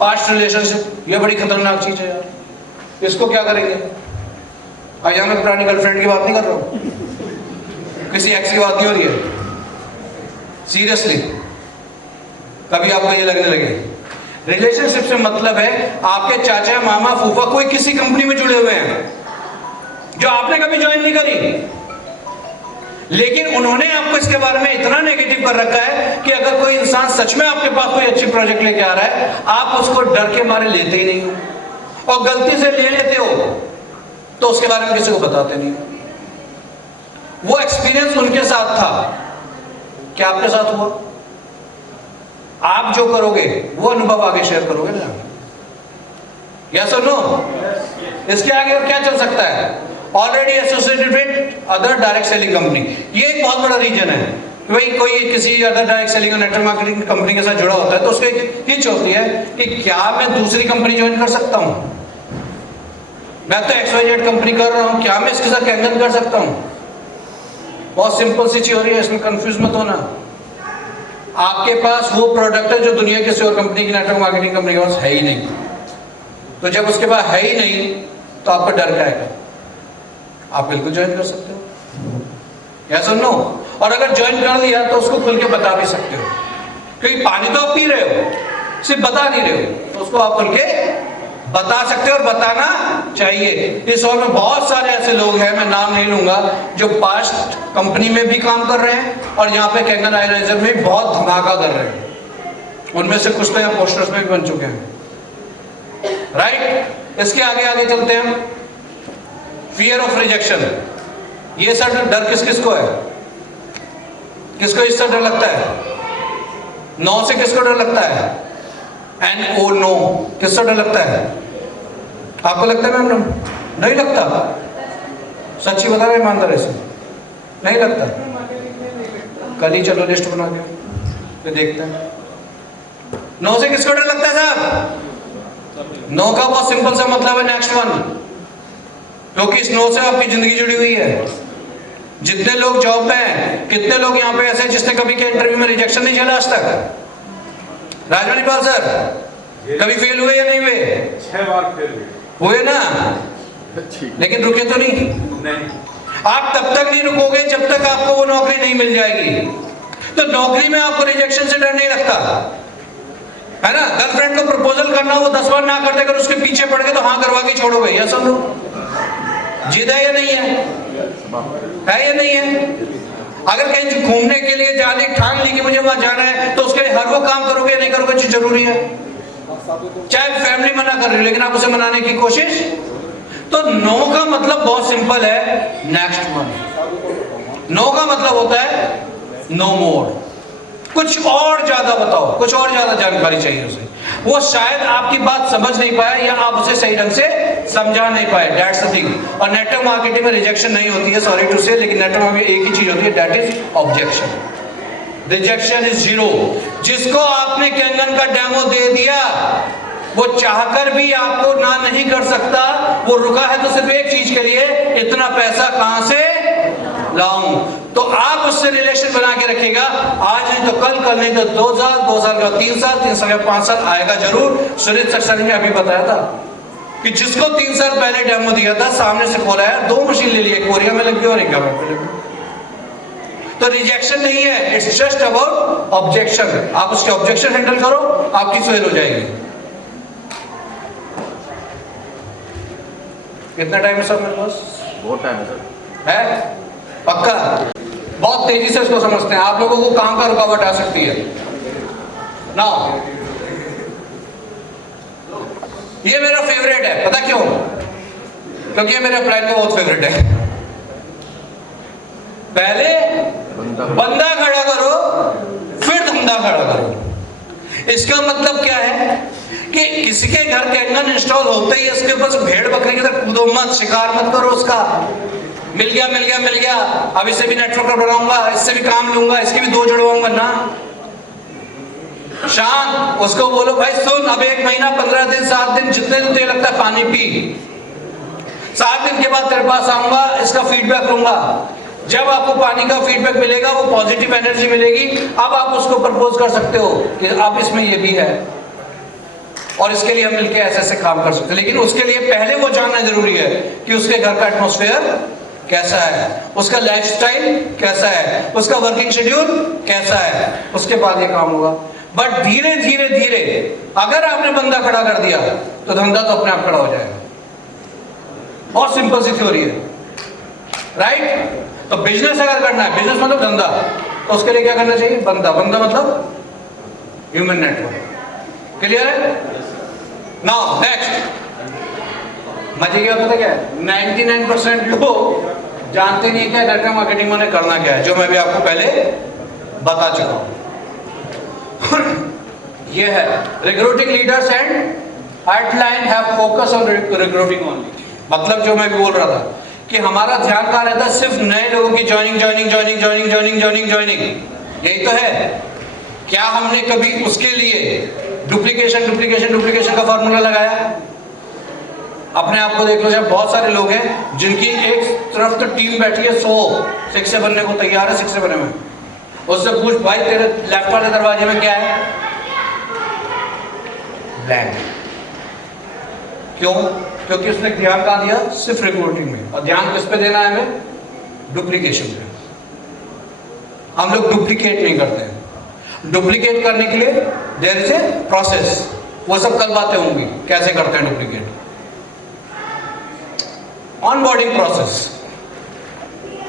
Past relationship. यह बड़ी खतरनाक चीज है यार, इसको क्या करेंगे? आज मैं पुरानी गर्लफ्रेंड की बात नहीं कर रहा हूं, किसी एक्स की बात नहीं हो रही है। सीरियसली कभी आपको ये लगने लगे रिलेशनशिप से मतलब है आपके चाचा, मामा, फूफा कोई किसी कंपनी में जुड़े हुए हैं जो आपने कभी ज्वाइन नहीं करी, लेकिन उन्होंने आपको इसके बारे में इतना नेगेटिव कर रखा है कि अगर कोई इंसान सच में आपके पास कोई अच्छी प्रोजेक्ट लेके आ रहा है, आप उसको डर के मारे लेते ही नहीं हो, और गलती से ले लेते हो तो उसके बारे में किसी को बताते नहीं हो। वो एक्सपीरियंस उनके साथ था, क्या आपके साथ हुआ? आप जो करोगे वो अनुभव आगे शेयर करोगे ना। यस और नो? इसके आगे और क्या चल सकता है? Already associated with other direct selling company. ये एक बहुत बड़ा रीजन है कि भाई कोई किसी अदर डायरेक्ट सेलिंग और नेटवर्क मार्केटिंग कंपनी के साथ जुड़ा होता है तो उसको एक हिच होती है कि क्या मैं दूसरी कंपनी ज्वाइन कर सकता हूं? मैं तो XYZ कंपनी कर रहा हूं, क्या मैं इसके साथ कैंगन कर सकता हूं? बहुत सिंपल सी चीज हो रही है, इसमें कंफ्यूज मत होना। आपके पास वो प्रोडक्ट है जो दुनिया की किसी और कंपनी की, नेटवर्क मार्केटिंग कंपनी के पास है ही नहीं। तो जब उसके पास है ही नहीं तो आपको डर क्या है? आप बिल्कुल ज्वाइन कर सकते हो। यस और नो? और अगर ज्वाइन कर लिया तो उसको खुल के बता भी सकते हो, क्योंकि पानी तो आप पी रहे हो, सिर्फ बता नहीं रहे हो, तो उसको आप खुल के बता सकते हो और बताना चाहिए। इस और में बहुत सारे ऐसे लोग हैं, मैं नाम नहीं लूंगा, जो पास्ट कंपनी में भी काम कर रहे हैं और यहाँ पे कैंगन आयनाइजर में बहुत धमाका कर रहे हैं। उनमें से कुछ तो यहाँ पोस्टर्स में भी बन चुके हैं। राइट? इसके आगे आगे चलते हैं। Fear of rejection. ये सर डर किस किस को है? किसको इससे डर लगता है? नो से किसको डर लगता है? NO नो किससे डर लगता है? आपको लगता है मैम? नहीं लगता? सच्ची बता रहे, ईमानदारी से नहीं लगता? कल ही चलो लिस्ट बना के देखते हैं। नो से किसको डर लगता है साहब? नो का बहुत सिंपल सा मतलब है नेक्स्ट वन, क्योंकि इस नो से आपकी जिंदगी जुड़ी हुई है। जितने लोग जॉब में हैं, कितने लोग यहाँ पे ऐसे जिसने कभी के इंटरव्यू में रिजेक्शन नहीं झेला आज तक? राजमणिपाल सर कभी फेल हुए या नहीं हुए? 6 बार फेल हुए ना, लेकिन रुके तो नहीं। नहीं। आप तब तक नहीं रुकोगे जब तक आपको वो नौकरी नहीं मिल जाएगी। तो नौकरी में आपको रिजेक्शन से डर नहीं लगता है ना। गर्लफ्रेंड को प्रपोजल करना, वो 10 बार ना करते, अगर उसके पीछे पड़ गए तो हाँ करवा के छोड़ोगे, या समझो जिद है या नहीं है? है या नहीं है? अगर कहीं घूमने के लिए जाने ठान ली कि मुझे वहां जाना है, तो उसके लिए हर वो काम करोगे नहीं करोगे जो जरूरी है। चाहे फैमिली मना कर रही हो, लेकिन आप उसे मनाने की कोशिश। तो नो का मतलब बहुत सिंपल है, नेक्स्ट वन। नो का मतलब होता है नो मोर, कुछ और ज्यादा बताओ, कुछ और ज्यादा जानकारी चाहिए उसे। वो शायद आपकी बात समझ नहीं पाया या आप उसे सही ढंग से समझा नहीं पाए, दैट्स द थिंग। और नेटवर्क मार्केटिंग में रिजेक्शन नहीं होती है, सॉरी टू से, लेकिन नेटवर्क में एक ही चीज होती है, that is objection. Rejection is zero. जिसको आपने कैंगन का डेमो दे दिया, वो चाहकर भी आपको ना नहीं कर सकता। वो रुका है तो सिर्फ एक चीज के लिए, इतना पैसा कहां से लाऊं। तो आप उससे रिलेशन बना के रखिएगा, आज नहीं तो कल, कल नहीं तो 2 साल, 2 साल के बाद 3 साल, 3 साल के बाद 5 साल आएगा जरूर। सुनील सक्सेना ने अभी बताया था कि जिसको 3 साल पहले डेमो दिया था, सामने से खोला है, 2 मशीन ले ली, एक कोरिया में लगी और एक गवर्नमेंट में लगी। तो रिजेक्शन नहीं है, इट्स जस्ट अबाउट ऑब्जेक्शन। आप उसके ऑब्जेक्शन हैंडल करो, आपकी फेल हो जाएगी। कितना टाइम है सर मेरे पास? बहुत टाइम है सर। है पक्का? बहुत तेजी से इसको समझते हैं। आप लोगों को काम का रुकावट आ सकती है ना। ये मेरा फेवरेट है, पता क्यों? क्योंकि ये मेरे अप्लाइड का बहुत फेवरेट है। पहले बंदा खड़ा करो, फिर धंधा खड़ा करो। इसका मतलब क्या है कि किसी के घर कैंगन इंस्टॉल होते ही इसके ऊपर भेड़ बकरी की तरह कूदो मत, शिकार मत करो उसका। मिल गया मिल गया मिल गया, अब इसे भी नेटवर्क बनाऊंगा, इससे भी काम लूंगा, इसके भी 2 जुड़वाऊंगा ना। शांत उसको बोलो, भाई सुन, अब 1 महीना 15 दिन 7 दिन जितने दिन तुझे लगता है पानी पी, 7 दिन के बाद तेरे पास आऊंगा, इसका फीडबैक लूंगा। जब आपको पानी का फीडबैक मिलेगा, वो पॉजिटिव एनर्जी मिलेगी, अब आप उसको प्रपोज कर सकते हो कि अब इसमें ये भी है और इसके लिए हम मिलकर ऐसे ऐसे काम कर सकते हैं। लेकिन उसके लिए पहले वो जानना जरूरी है कि उसके घर का एटमॉस्फेयर कैसा है, उसका लाइफस्टाइल कैसा है, उसका वर्किंग शेड्यूल कैसा है, उसके बाद ये काम होगा। बट धीरे धीरे धीरे अगर आपने बंदा खड़ा कर दिया तो धंधा तो अपने आप खड़ा हो जाएगा। बहुत सिंपल सी थ्योरी है, राइट? तो बिजनेस अगर करना है, बिजनेस मतलब धंधा, तो उसके लिए क्या करना चाहिए? बंदा। बंदा मतलब ह्यूमन नेटवर्क। क्लियर है? नाउ नेक्स्ट, मजे की बात पता क्या है? 99% लोग जानते नहीं क्या नेटवर्क मार्केटिंग में करना क्या है, जो मैं भी आपको पहले बता चुका हूं। ये है recruiting leaders and headline have focus on recruiting only. मतलब जो मैं भी बोल रहा था कि हमारा ध्यान कहाँ रहता है? सिर्फ नए लोगों की joining joining joining joining joining joining joining, यही तो है। क्या हमने कभी उसके लिए डुप्लीकेशन डुप्लीकेशन डुप्लीकेशन का फॉर्मूला लगाया? अपने आप को देख लो, जब बहुत सारे लोग हैं जिनकी एक तरफ तो टीम बैठी है 100 शिक्षक बनने को तैयार है, शिक्षक बनने में, उससे पूछ भाई तेरे लेफ्ट वाले दरवाजे में क्या है? ब्लैंक। क्यों? क्योंकि उसने ध्यान कहाँ दिया? सिर्फ रिक्रूटिंग में। और ध्यान किस पे देना है हमें? डुप्लीकेशन पे। हम लोग डुप्लीकेट नहीं करते हैं। डुप्लीकेट करने के लिए देयर इज ए प्रोसेस, वो सब कल बातें होंगी कैसे करते हैं डुप्लीकेट। ऑनबोर्डिंग प्रोसेस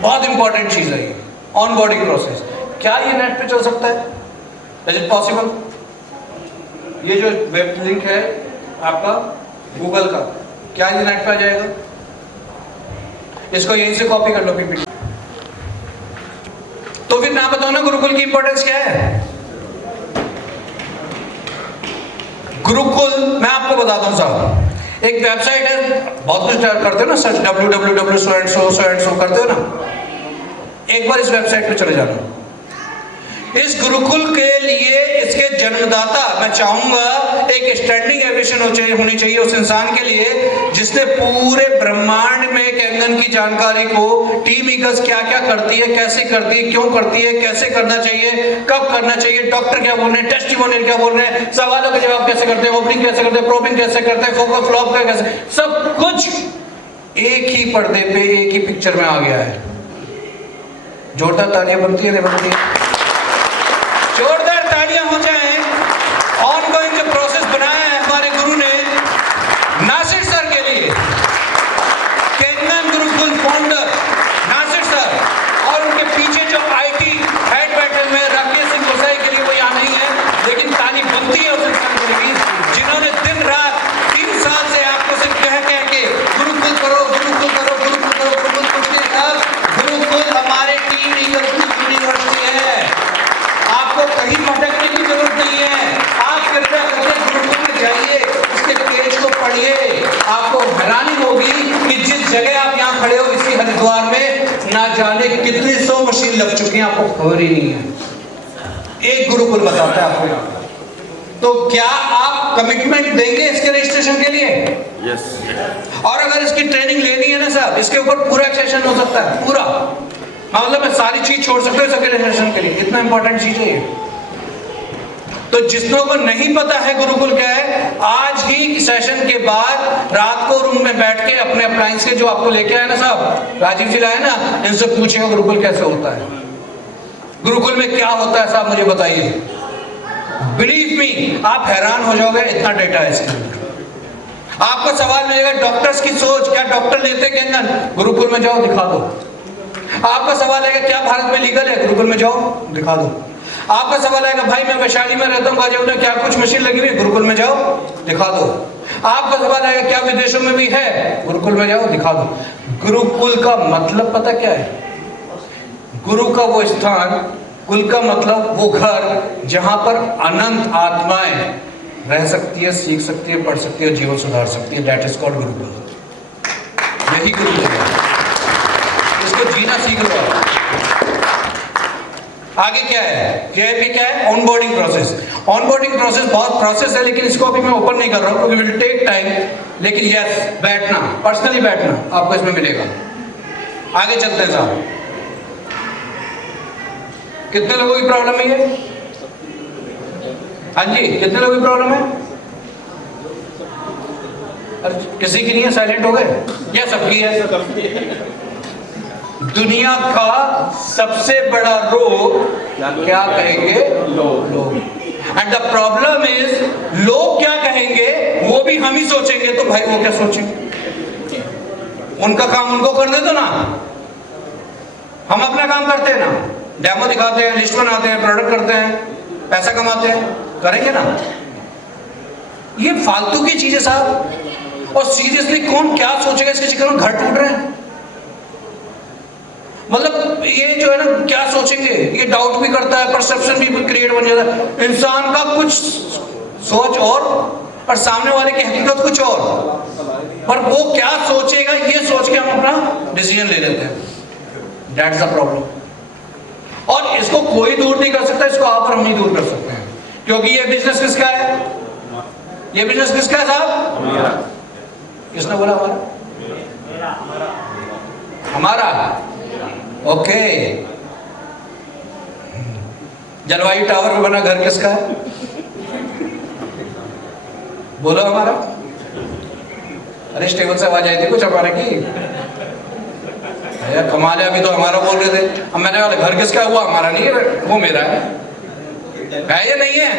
बहुत इंपॉर्टेंट चीज है ये, ऑनबोर्डिंग प्रोसेस। क्या ये नेट पे चल सकता है? Is it possible? ये जो वेब लिंक है आपका गूगल का, क्या ये नेट पे आ जाएगा? इसको यहीं से कॉपी कर लो पीपीटी। तो फिर ना बताओ ना गुरुकुल की इंपॉर्टेंस क्या है? गुरुकुल मैं आपको बताता हूं साहब, एक वेबसाइट है, बहुत कुछ करते हो ना search, www so and so करते हो ना। एक बार इस वेबसाइट पे चले जाना, इस गुरुकुल के लिए इसके जन्मदाता मैं चाहूंगा एक स्टैंडिंग एविएशन होनी चाहिए उस इंसान के लिए जिसने पूरे ब्रह्मांड में कैंगन की जानकारी को टीम ईगल्स क्या क्या करती है, कैसे करती है, क्यों करती है, कैसे करना चाहिए, कब करना चाहिए, डॉक्टर क्या बोल रहे हैं, टेस्टिमोनियल क्या बोल रहे हैं, सवालों के जवाब कैसे करते हैं, ओपनिंग कैसे करते हैं, प्रोबिंग कैसे करते हैं, फोकस फ्लॉप का कैसे, सब कुछ एक ही पर्दे पे एक ही पिक्चर में आ गया है। जोरदार तालियां बनती है नहीं बनती है? जोरदार तालियां हो जाएं। ऑनगोइंग जो प्रोसेस बनाया है हमारे गुरु ने नासिर सर के लिए, कैंगन गुरुकुल फाउंडर नासिर सर, और उनके पीछे जो आईटी हेड बैठे हुए राकेश सिंह गोसाई के लिए वो यहाँ नहीं है, लेकिन ताली बनती है उस इंसान के लिए जिन्होंने दिन रात 3 साल से आपको सिर्फ कह के गुरुकुल करो, गुरुकुल करो, गुरुकुल करो, गुरुकुल गुरुकुल हमारे टीम ईगल की यूनिवर्सिटी है। आपको कहीं भटकने की जरूरत नहीं है। आप कृपया करके गुरुकुल में जाइए, उसके पेज को पढ़िए, आपको हैरानी होगी कि जिस जगह आप यहाँ खड़े हो इसी हरिद्वार में ना जाने कितनी 100 मशीन लग चुकी हैं, आपको खबर ही नहीं है। एक गुरुकुल बताता है आपको। तो क्या आप कमिटमेंट देंगे इसके रजिस्ट्रेशन के लिए? यस। और अगर इसकी ट्रेनिंग लेनी है ना साहब, इसके ऊपर पूरा एक्सेशन हो सकता है, पूरा, मतलब मैं सारी चीज छोड़ सकता हूँ इसके रजिस्ट्रेशन के लिए, इतना इंपॉर्टेंट चीज है ये। तो जिसनों को नहीं पता है गुरुकुल क्या है, आज ही सेशन के बाद रात को रूम में बैठ के अपने अप्लायंस के जो आपको लेके आए ना साहब, राजीव जी लाए ना, इनसे पूछिए गुरुकुल कैसे होता है, गुरुकुल में क्या होता है साहब, मुझे बताइए। बिलीव मी, आप हैरान हो जाओगे, इतना डेटा है इसके अंदर। आपको सवाल मिलेगा डॉक्टर्स की सोच, क्या डॉक्टर लेते कैंगन? गुरुकुल में जाओ दिखा दो। आपका सवाल है क्या भारत में लीगल है? गुरुकुल में जाओ दिखा दो। आपका सवाल है भाई मैं वैशाली में रहता हूँ गाजीपुर में, क्या कुछ मशीन लगी हुई है? गुरुकुल में जाओ दिखा दो। आपका सवाल है क्या विदेशों में भी है? गुरुकुल में जाओ दिखा दो। गुरुकुल का मतलब पता क्या है? गुरु का वो स्थान, कुल का मतलब वो घर जहां पर अनंत आत्माएं रह सकती है, सीख सकती है, पढ़ सकती है, जीवन सुधार सकती है। That is called Gurukul. यही गुरुकुल है, इसको जीना सीख लो। आगे क्या है? जेआईपी क्या है? Onboarding process. ऑनबोर्डिंग प्रोसेस बहुत प्रोसेस है, लेकिन इसको अभी मैं ओपन नहीं कर रहा हूँ क्योंकि विल टेक टाइम। लेकिन यस, बैठना, पर्सनली बैठना आपको इसमें मिलेगा। आगे चलते हैं साहब। कितने लोगों की प्रॉब्लम है ये? हाँ जी, कितने लोगों की प्रॉब्लम है? अरे किसी की नहीं है, साइलेंट हो गए? या सबकी है? दुनिया का सबसे बड़ा रोग क्या कहेंगे? लोग। एंड द प्रॉब्लम इज लोग क्या कहेंगे वो भी हम ही सोचेंगे, तो भाई वो क्या सोचेंगे? उनका काम उनको कर दे दो ना, हम अपना काम करते हैं ना, डेमो दिखाते हैं, लिस्ट बनाते हैं, प्रोडक्ट करते हैं, पैसा कमाते हैं, करेंगे ना। ये फालतू की चीजें साहब। और सीरियसली कौन क्या सोचेगा इसके चक्कर में घर टूट रहे हैं। मतलब ये जो है ना, क्या सोचेंगे, ये डाउट भी करता है, परसेप्शन भी क्रिएट बन जाता है। इंसान का कुछ सोच और सामने वाले की हकीकत कुछ और, पर वो क्या सोचेगा ये सोच के हम अपना डिसीजन ले लेते हैं। That's the problem. और इसको कोई दूर नहीं कर सकता, इसको आप और हम ही दूर कर सकते हैं। क्योंकि ये बिजनेस किसका है? ये बिजनेस किसका है साहब? किसने बोला हमारा? हमारा। ओके। जलवायु टावर में बना घर किसका है? बोलो हमारा। अरे स्टेबल से आवाज आई थी कुछ हमारे की। कमाल है, अभी तो हमारा बोल रहे थे। अब मैंने वाला घर किसका हुआ? हमारा नहीं है, वो मेरा है या नहीं है?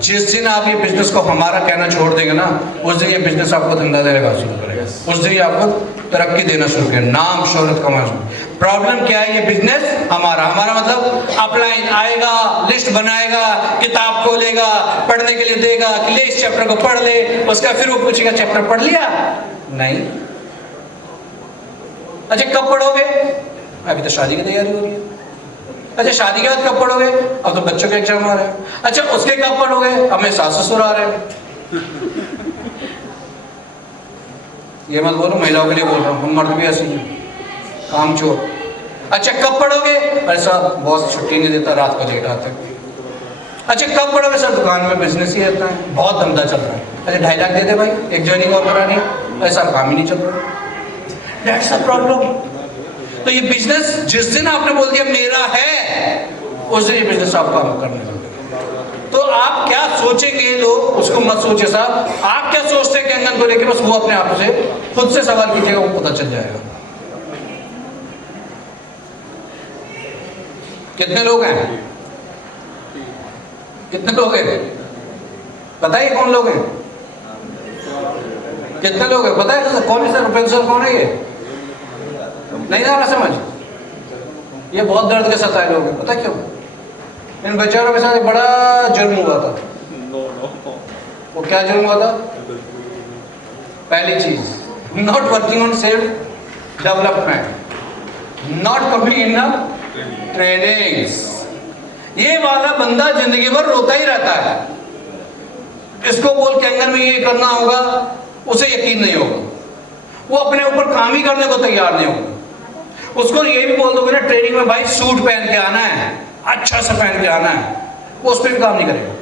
जिस दिन आप ये बिजनेस को हमारा कहना छोड़ देंगे ना, उस दिन ये बिजनेस आपको धंधा देना शुरू करेगा, उस दिन आपको तरक्की देना शुरू करेगा, नाम शोहरत कमाना शुरू। प्रॉब्लम क्या है? ये बिजनेस हमारा मतलब अपलाइन आएगा, लिस्ट बनाएगा, किताब खोलेगा, पढ़ने के लिए देगा कि ले इस चैप्टर को पढ़ ले, उसका फिर वो पूछेगा चैप्टर पढ़ लिया? नहीं। अच्छा कब पढ़ोगे? अभी तो शादी की तैयारी हो रही है। अच्छा शादी के बाद कब पढ़ोगे? अब तो बच्चों के एग्जाम आ रहे हैं। अच्छा उसके कब पढ़ोगे? अब मैं सास ससुर आ रहे हैं। ये मत बोलो, महिलाओं के लिए बोल रहा हूँ, हम मर्द भी ऐसे हैं, काम चोर। अच्छा कब पढ़ोगे? अरे साहब बॉस छुट्टी नहीं देता, रात को लेट आते। अच्छा कब पढ़ोगे? सर दुकान में बिजनेस ही रहता है, बहुत धंधा चल रहा है। अच्छा 2.5 लाख दे दे भाई, एक ज्वाइनिंग और करानी, ऐसा काम ही नहीं चल रहा। That's a problem. तो ये बिजनेस जिस दिन आपने बोल दिया मेरा है, उस दिन ये बिजनेस आपको काम करने लगेगा। तो आप क्या सोचेंगे लोग उसको मत सोचिए साहब, आप क्या सोचते हैं कैंगन को लेकर, बस वो अपने आप से खुद से सवाल कीजिएगा, वो पता चल जाएगा। कितने लोग हैं? कितने लोग हैं बताइए, कौन लोग हैं? कितने लोग हैं बताइए सर? कौन है सर? रुपेंद्र सर कौन है? ये नहीं आ रहा समझ? ये बहुत दर्द के साथ आए लोग हैं, पता क्यों? इन बेचारों के साथ एक बड़ा जुर्म हुआ था। वो क्या जुर्म हुआ था? पहली चीज, not working on self development, not coming in trainings. ये वाला बंदा जिंदगी भर रोता ही रहता है, इसको बोल कैंगन में ये करना होगा, उसे यकीन नहीं होगा, वो अपने ऊपर काम ही करने को तैयार नहीं होगा। उसको ये भी बोल दोगे ना ट्रेनिंग में भाई सूट पहन के आना है, अच्छा सा पहन के आना है, वो उस पर भी काम नहीं करेगा।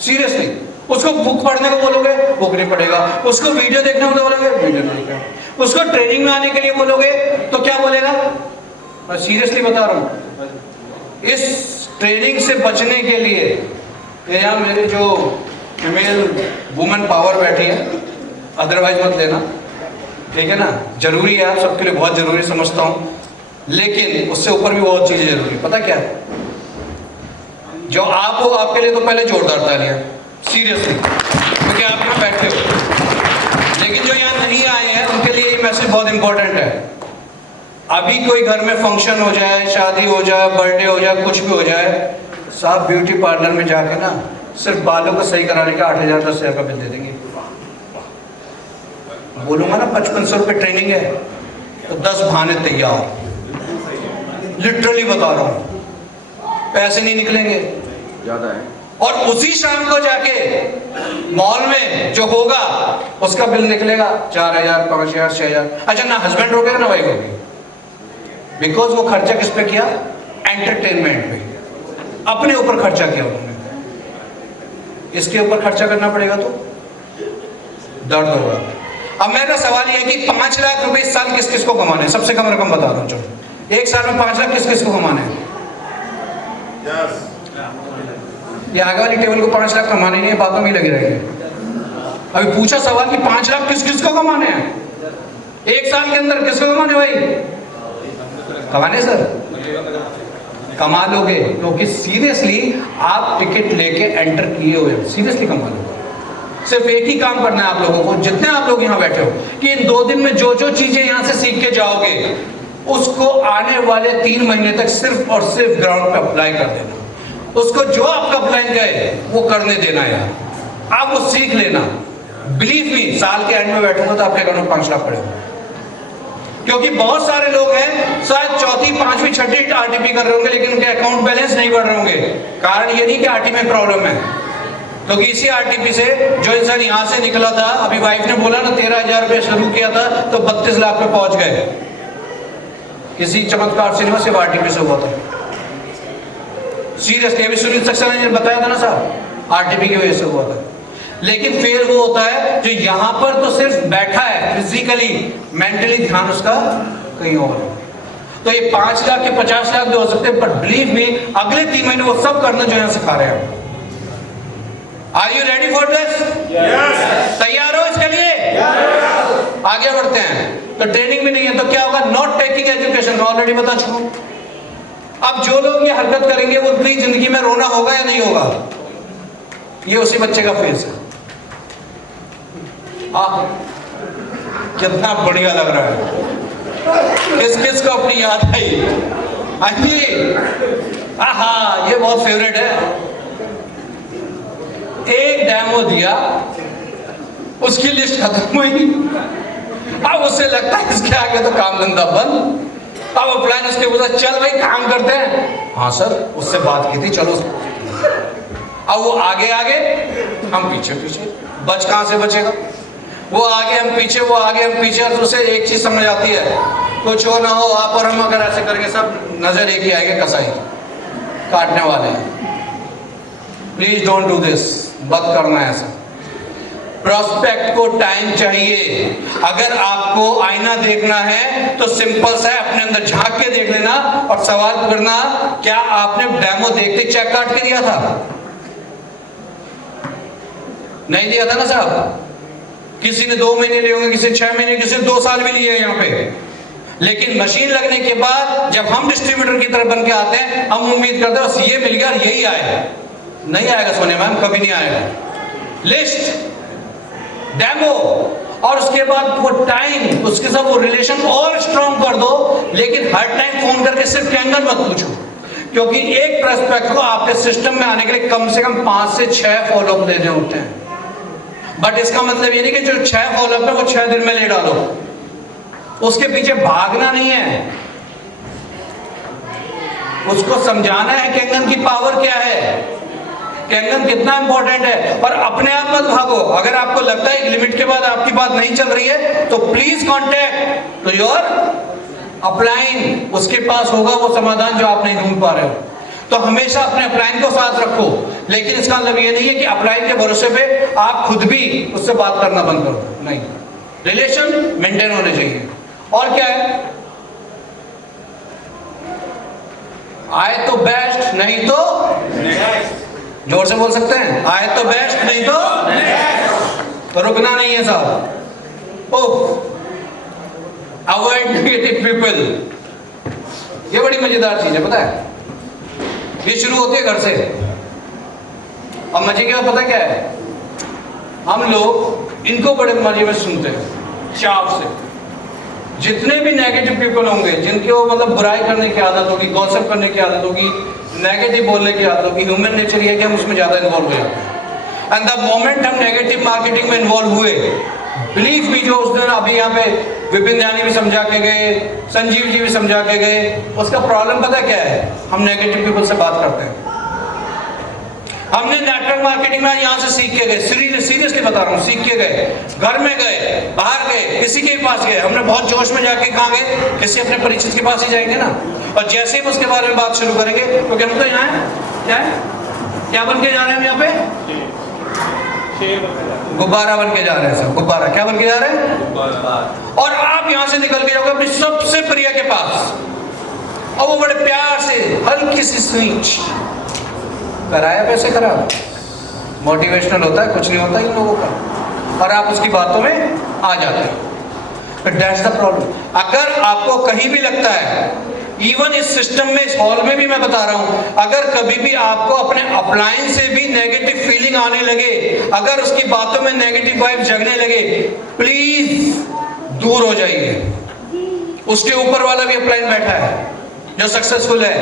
सीरियसली, उसको बुक पढ़ने को बोलोगे, बुक नहीं पढ़ेगा। उसको वीडियो देखने को बोलोगे, वीडियो नहीं देखेगा। उसको ट्रेनिंग में आने के लिए बोलोगे तो क्या बोलेगा? मैं सीरियसली बता रहा हूँ, इस ट्रेनिंग से बचने के लिए यहाँ मेरे जो फीमेल वुमेन पावर बैठी है, अदरवाइज मत लेना, ठीक है ना? जरूरी है, आप सबके लिए बहुत जरूरी समझता हूँ, लेकिन उससे ऊपर भी बहुत चीजें जरूरी। पता क्या है? जो आप हो आपके लिए तो पहले जोरदार तालियां, सीरियसली, क्योंकि आप यहाँ बैठे हो। लेकिन जो यहाँ नहीं आए हैं उनके लिए ये मैसेज बहुत इंपॉर्टेंट है। अभी कोई घर में फंक्शन हो जाए, शादी हो जाए, बर्थडे हो जाए, कुछ भी हो जाए, साहब ब्यूटी पार्लर में जाके ना सिर्फ बालों को सही कराने का 8,000-10,000 का बिल दे देंगे। बोलूंगा ना 5500 रुपये ट्रेनिंग है तो 10 बहाने तैयार, लिटरली बता रहा हूं, पैसे नहीं निकलेंगे ज्यादा है। और उसी शाम को जाके मॉल में जो होगा उसका बिल निकलेगा 4,000, 5,000, 6,000। अच्छा ना हस्बैंड रोकेगा ना वाइफ होगी, बिकॉज वो खर्चा किस पे किया? एंटरटेनमेंट पे, अपने ऊपर खर्चा किया उन्होंने। इसके ऊपर खर्चा करना पड़ेगा तो दर्द होगा। अब मेरा सवाल यह है कि 5 लाख रुपए इस साल किस किस को कमाने हैं? सबसे कम रकम बता दो, चलो एक साल में 5 लाख किस किस को कमाने हैं? ये आगे वाली टेबल को 5 लाख कमाने नहीं है, बातों में लगे रहेंगे। अभी पूछा सवाल कि 5 लाख किस किस को कमाने हैं एक साल के अंदर? किसको कमाने भाई? कमाने सर कमा लोगे, क्योंकि सीरियसली आप टिकट लेके एंटर किए हुए, सीरियसली कमा लोगे। सिर्फ एक ही काम करना है आप लोगों को, जितने आप लोग यहाँ बैठे हो, कि इन 2 दिन में जो जो चीजें यहाँ से सीख के जाओगे उसको आने वाले 3 महीने तक सिर्फ और सिर्फ ग्राउंड पे अप्लाई कर देना। उसको जो आपका प्लान गए वो करने देना यार, आप वो सीख लेना। बिलीव मी, साल के एंड में बैठूंगा तो आपके अकाउंट में 5 लाख पड़ेगा। क्योंकि बहुत सारे लोग हैं शायद 4th, 5वीं, 6वीं आरटीपी कर रहे होंगे, लेकिन उनके अकाउंट बैलेंस नहीं बढ़ रहे होंगे। कारण ये नहीं कि आरटीपी में प्रॉब्लम है, क्योंकि इसी आरटीपी से जो इंसान यहाँ से निकला था, अभी वाइफ ने बोला ना 13,000 रुपये शुरू किया था तो 32 लाख पे पहुंच गए। किसी चमत्कार से नहीं, सिर्फ आरटीपी से हुआ था। सीरियसली, अभी सुनील सक्सेना ने बताया था ना साहब, आरटीपी की वजह से हुआ था। लेकिन फेल वो होता है जो यहाँ पर तो सिर्फ बैठा है फिजिकली, मेंटली ध्यान उसका कहीं और है। तो ये 5 लाख के 50 लाख भी हो सकते हैं, पर बिलीव मी अगले 3 महीने वो सब करना जो यहाँ सिखा रहे हैं। Are you ready for this? तैयार हो इसके लिए? आगे बढ़ते हैं। तो ट्रेनिंग में नहीं है तो क्या होगा? नॉट टेकिंग एजुकेशन, ऑलरेडी बता चुका हूं। अब जो लोग ये हरकत करेंगे वो अपनी जिंदगी में रोना होगा या नहीं होगा? ये उसी बच्चे का फेस है। कितना बढ़िया लग रहा है। किस किस को अपनी याद आई? हाँ, ये बहुत फेवरेट है। एक डेमो दिया, उसकी लिस्ट खत्म हुई, अब उससे लगता है इसके आगे तो काम धंधा बंद। अब वो प्लान उसके ऊपर, चल भाई काम करते हैं। हाँ सर, उससे बात की थी, चलो। अब वो आगे आगे, हम पीछे पीछे। बच कहां से बचेगा? वो आगे हम पीछे, वो आगे हम पीछे। तो उसे एक चीज समझ आती है, कुछ हो ना हो, आप और हम अगर ऐसे करेंगे सब नजर एक ही आएगा, कसाई काटने वाले। प्लीज डोंट डू दिस, मत करना ऐसा। प्रोस्पेक्ट को टाइम चाहिए। अगर आपको आईना देखना है तो सिंपल सा है, अपने अंदर झांक के देख लेना और सवाल करना, क्या आपने डेमो देखते चेक काट के दिया था? नहीं दिया था ना साहब। किसी ने 2 महीने लिए होंगे, किसी ने 6 महीने, किसी ने 2 साल भी लिए यहाँ पे। लेकिन मशीन लगने के बाद जब हम डिस्ट्रीब्यूटर की तरफ बन के आते हैं, हम उम्मीद करते हैं बस ये मिल गया और यही आएगा। नहीं आएगा सोनिया मैम, कभी नहीं आएगा। लिस्ट, डेमो और उसके बाद वो टाइम, उसके साथ वो रिलेशन और स्ट्रॉन्ग कर दो। लेकिन हर टाइम फोन करके सिर्फ कैंगल मत पूछो, क्योंकि एक प्रोस्पेक्ट को आपके सिस्टम में आने के लिए कम से कम 5 से 6 फॉलोअप लेने होते हैं। बट इसका मतलब ये नहीं कि जो 6 फॉलोअप है वो 6 दिन में ले डालो, उसके पीछे भागना नहीं है। उसको समझाना है कैंगन की पावर क्या है, कैंगन कितना इंपॉर्टेंट है। और अपने आप मत भागो। अगर आपको लगता है एक लिमिट के बाद आपकी बात नहीं चल रही है तो please contact to your upline, उसके पास होगा वो समाधान जो आप नहीं ढूंढ पा रहे हो। तो हमेशा अपने अपलाइन को साथ रखो, लेकिन इसका मतलब ये नहीं है कि अपलाइन के भरोसे पे आप खुद भी उससे बात करना बंद कर दो। नहीं, रिलेशन मेंटेन होने चाहिए। और क्या है, आए तो बेस्ट, नहीं तो जोर से बोल सकते हैं, आए तो बेस्ट, नहीं तो रुकना नहीं है साहब। ओह, अवॉइड नेगेटिव पीपल, ये बड़ी मजेदार चीज है, पता है। ये शुरू होती है घर से। अब मजे की बात पता क्या है, हम लोग इनको बड़े मजे में सुनते हैं, चाव से। जितने भी नेगेटिव पीपल होंगे, जिनके वो मतलब बुराई करने की आदत होगी, गॉसिप करने की आदत होगी, नेगेटिव बोलने की आदत होगी, ह्यूमन नेचर ये है कि हम उसमें ज्यादा इन्वॉल्व हो जाते हैं। एंड द मोमेंट हम नेगेटिव मार्केटिंग में इन्वॉल्व हुए, बिलीव मी, जो उस दिन अभी यहाँ पे विपिन ध्यानी भी समझा के गए, संजीव जी भी समझा के गए, उसका प्रॉब्लम पता क्या है, हम नेगेटिव पीपल से बात करते हैं। हमने नेटवर्क मार्केटिंग में यहाँ से सीख के गए, सीरियसली बता रहा हूँ, सीख के गए, घर में गए, बाहर गए, किसी के पास गए, हमने बहुत जोश में जाके कहाँ गए, किसी अपने परिचित के पास ही जाएंगे ना। और जैसे ही हम उसके बारे में बात शुरू करेंगे, क्योंकि हम तो यहाँ है, क्या है, क्या बन के जा रहे हैं हम यहाँ पे, गुब्बारा बन के जा रहे हैं सर, गुब्बारा। क्या बन के जा रहे हैं? और आप यहाँ से निकल के जाओगे अपनी सबसे प्रिय के पास, और वो बड़े प्यार से हल्की सी स्पीच, कराया पैसे खराब, मोटिवेशनल होता है, कुछ नहीं होता इन लोगों का, और आप उसकी बातों में आ जाते हैं। That's the problem. अगर आपको कहीं भी लगता है, इवन इस सिस्टम में, इस हॉल में भी मैं बता रहा हूं, अगर कभी भी आपको अपने अपलाइन से भी नेगेटिव फीलिंग आने लगे, अगर उसकी बातों में नेगेटिव वाइब जगने लगे, प्लीज दूर हो जाइए। उसके ऊपर वाला भी अपलाइन बैठा है जो सक्सेसफुल है,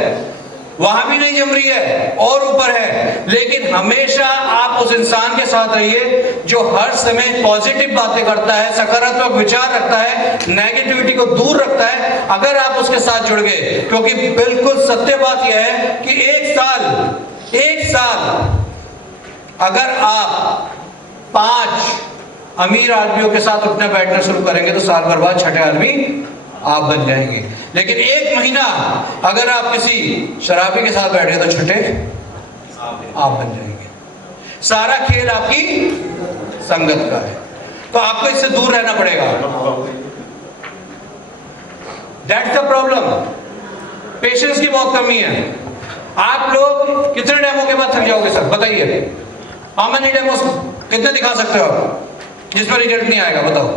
वहां भी नहीं जम रही है और ऊपर है। लेकिन हमेशा आप उस इंसान के साथ रहिए जो हर समय पॉजिटिव बातें करता है, सकारात्मक विचार रखता है, नेगेटिविटी को दूर रखता है। अगर आप उसके साथ जुड़ गए, क्योंकि बिल्कुल सत्य बात यह है कि एक साल अगर आप 5 अमीर आदमियों के साथ उठना बैठना शुरू करेंगे तो साल भर बाद छठे आदमी आप बन जाएंगे। लेकिन 1 महीना अगर आप किसी शराबी के साथ बैठे तो छठे आप बन जाएंगे। सारा खेल आपकी संगत का है, तो आपको इससे दूर रहना पड़ेगा। That's the problem. पेशेंस की बहुत कमी है। आप लोग कितने डेमो के बाद थक जाओगे सर, बताइए। हाउ मेनी डेमोस कितने दिखा सकते हो आप जिसमें रिजल्ट नहीं आएगा, बताओ।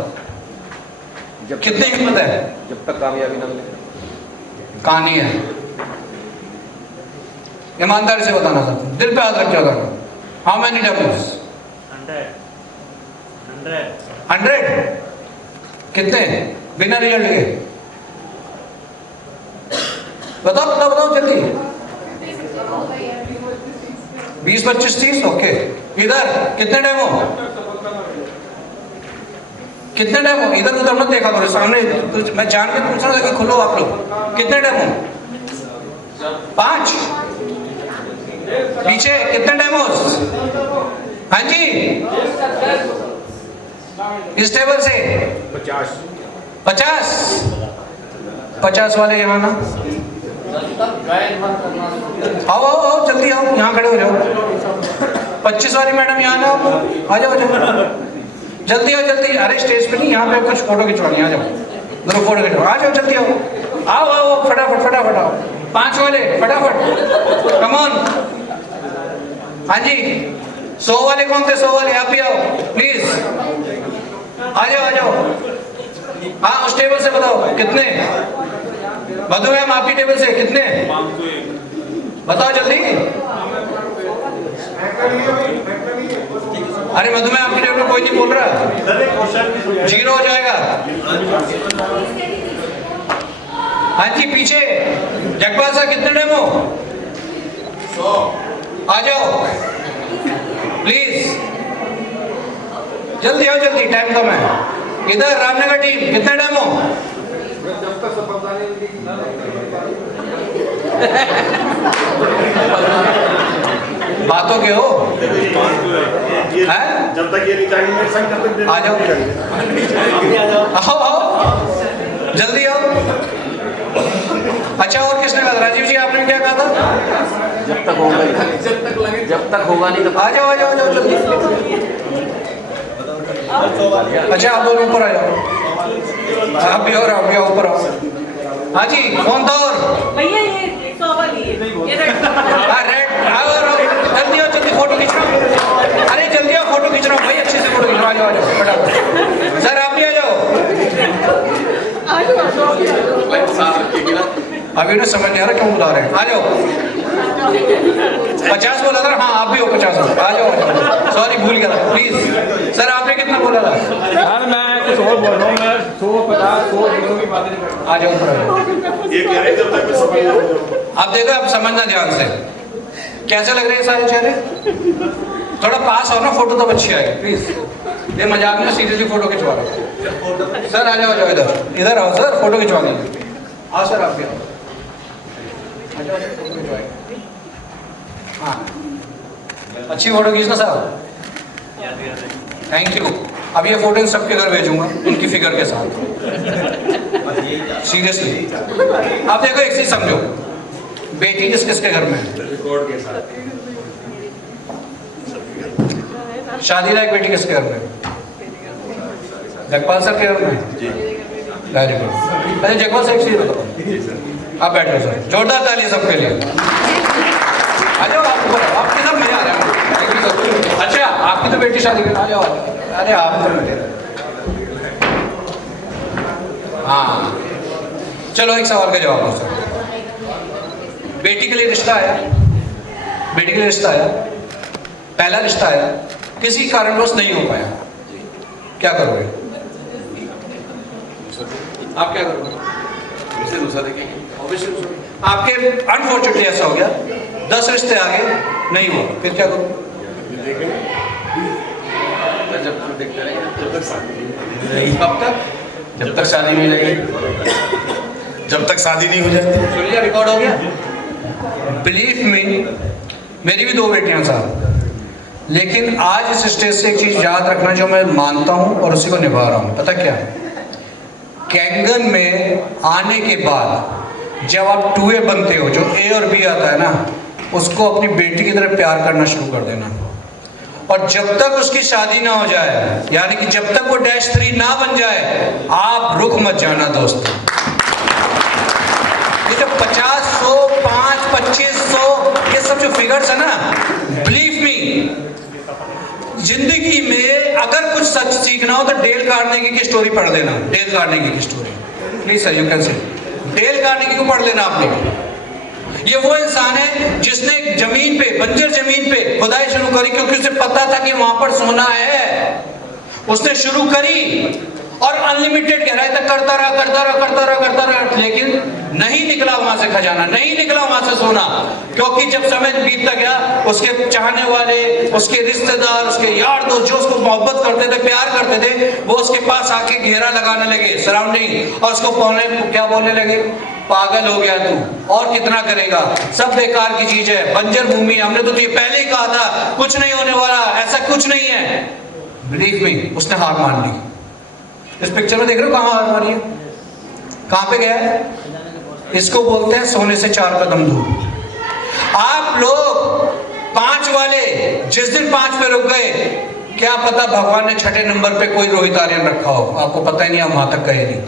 कितनी हिम्मत है? जब तक कामयाबी ना मिले। कहानी है, ईमानदारी से बताना सर, दिल पे हाथ रख के बताना। How many demos? 100 कितने बिना रिजल्ट के? बताओ जल्दी। 20, 25, 30। ओके, इधर कितने डेमो? कितने डेमो? इधर उधर मत देखा करो, सामने मैं जान के पूछ रहा था कि खुलो आप लोग। कितने डेमो? 5। पीछे कितने डेमोस? हाँ जी, इस टेबल से 50। 50 वाले यहाँ ना, आओ आओ आओ जल्दी आओ, यहाँ खड़े हो जाओ। 25 वाली मैडम यहाँ ना, आ जाओ आ जाओ, जल्दी आओ जल्दी। अरे स्टेज पे नहीं, यहाँ पे कुछ फोटो खिंचवानी, आ जाओ ग्रुप फोटो खिंचवाओ, आ जाओ जल्दी आओ आओ आओ, फटाफट फटाफट आओ। 5 वाले फटाफट, कम ऑन। हाँ जी 100 वाले कौन थे? 100 वाले आप भी आओ प्लीज, आ जाओ आ जाओ। हाँ उस टेबल से बताओ कितने? मधु मैम आपकी टेबल से कितने बताओ जल्दी। अरे मधु मैम आपकी टेबल में कोई नहीं बोल रहा, 0 हो जाएगा। हाँ जी पीछे जगपाल साहब कितने डेमो? 100। आ जाओ प्लीज, जल्दी आओ जल्दी, टाइम कम है। इधर रामनगर टीम कितने डेमो? बातों के हो हैं? जब तक ये रिटायरमेंट साइन करते हैं, आ जाओ आओ आओ जल्दी आओ। अच्छा और किसने कहा? राजीव जी आपने क्या कहा था? जब तक होगा नहीं, जब तक होगा नहीं तो आ जाओ आ जाओ जल्दी। अच्छा आप दोनों ऊपर आ जाओ, आप भी और आप भी ऊपर आओ। हाँ जी कौन था? और भैया ये 100 वाली है, ये रेड। हाँ रेड, आओ जल्दी आओ जल्दी, फोटो खींच रहा हूँ। अरे जल्दी आओ फोटो खींच रहा हूँ भाई, अच्छे से फोटो खींच रहा हूँ। आ जाओ आ जाओ फटाफट। सर आप भी आ जाओ। अभी उन्हें समझ नहीं आ रहा क्यों बुला रहे हैं, आ जाओ। 50 बोला था, हाँ आप भी हो 50। आ जाओ, सॉरी भूल गया था, प्लीज। सर आपने कितना बोला था? यार मैं कुछ और बोल रहा हूँ, मैं 100 50 100 200 की बातें नहीं कर रहा। आ जाओ ऊपर आ जाओ। ये कह रहे जब तक मैं समझ जाऊँ। अब देखो आप समझना ध्यान से, कैसे लग रहे हैं सारे चेहरे? थोड़ा पास हो ना, फोटो तब अच्छी आएगी प्लीज। ये मजाक में सीरियसली फोटो खिंचवा रहा हूँ। सर आ जाओ इधर, इधर आओ सर, फोटो खिंचवा लीजिए। आओ सर आप भी आओ, फोटो खिंचवाइए। हाँ अच्छी फोटो खींचना साहब, थैंक यू। अब ये फोटो सबके घर भेजूंगा उनकी फिगर के साथ, सीरियसली। अब देखो एक चीज समझो, बेटी किस किसके घर में है? रिकॉर्ड के साथ शादी लायक बेटी किसके घर में? जगपाल सर के घर में। Very good. अरे जगपाल सर एक चीज बताओ, आप बैठो सर, जोरदार ताली सबके लिए। आ जाओ आप ऊपर, आपके साथ मजा आ रहा है। अच्छा आपकी तो बेटी शादी कर, आ जाओ। अरे आप तो बैठे, हाँ चलो एक सवाल का जवाब दो सर। बेटी के लिए रिश्ता आया, बेटी के लिए रिश्ता आया, पहला रिश्ता आया, किसी कारणवश नहीं हो पाया, क्या करोगे आप? क्या करोगे? दूसरा देखेंगे। आपके अनफॉर्चुनेटली ऐसा हो गया, 10 रिश्ते आ गए, नहीं हुआ, फिर क्या करोगे? जब तक देखते रहेंगे, कब तक? जब तक शादी नहीं लगेगी, जब तक शादी नहीं हो जाती। सुन लिया, रिकॉर्ड हो गया। बिलीव मी, मेरी भी 2 बेटियां साहब, लेकिन आज इस स्टेज से एक चीज याद रखना जो मैं मानता हूं और उसी को निभा रहा हूं। पता क्या है? कैंगन में आने के बाद जब आप 2A बनते हो, जो A और B आता है ना, उसको अपनी बेटी की तरह प्यार करना शुरू कर देना। और जब तक उसकी शादी ना हो जाए, यानी कि जब तक वो -3 ना बन जाए, आप रुक मत जाना दोस्त। ये जो 50 100 5 25 100 ये सब जो फिगर्स है ना, बिलीव मी, जिंदगी में अगर कुछ सच सीखना हो तो डेल कार्नेगी की स्टोरी पढ़ लेना। डेल कार्नेगी की story, please sir you can say Dale Carnegie को पढ़ लेना आपने। ये वो इंसान है जिसने जमीन पे, बंजर जमीन पे खुदाई शुरू करी, क्योंकि उसे पता था कि वहां पर सोना है। उसने शुरू करी और अनलिमिटेड गहराई तक करता रहा, लेकिन नहीं निकला वहां से खजाना, नहीं निकला वहां से सोना। क्योंकि जब समय बीतता गया, उसके चाहने वाले, उसके रिश्तेदार, उसके यार दोस्त जो उसको मोहब्बत करते थे, प्यार करते थे, वो उसके पास आके घेरा लगाने लगे सराउंडिंग, और उसको क्या बोलने लगे? पागल हो गया तू, और कितना करेगा, सब बेकार की चीज है, बंजर भूमि, हमने तो तुझे पहले ही कहा था कुछ नहीं होने वाला, ऐसा कुछ नहीं है। बिलीव मी, उसने हार मान ली। इस पिक्चर में देख रहे हो कहाँ हार मानी है, कहाँ पे गया है? इसको बोलते हैं सोने से 4 कदम दूर। आप लोग 5 वाले जिस दिन 5 पे रुक गए, क्या पता भगवान ने 6ठे नंबर पे कोई रोहित आर्यन रखा हो, आपको पता ही नहीं, हम वहां तक गए नहीं।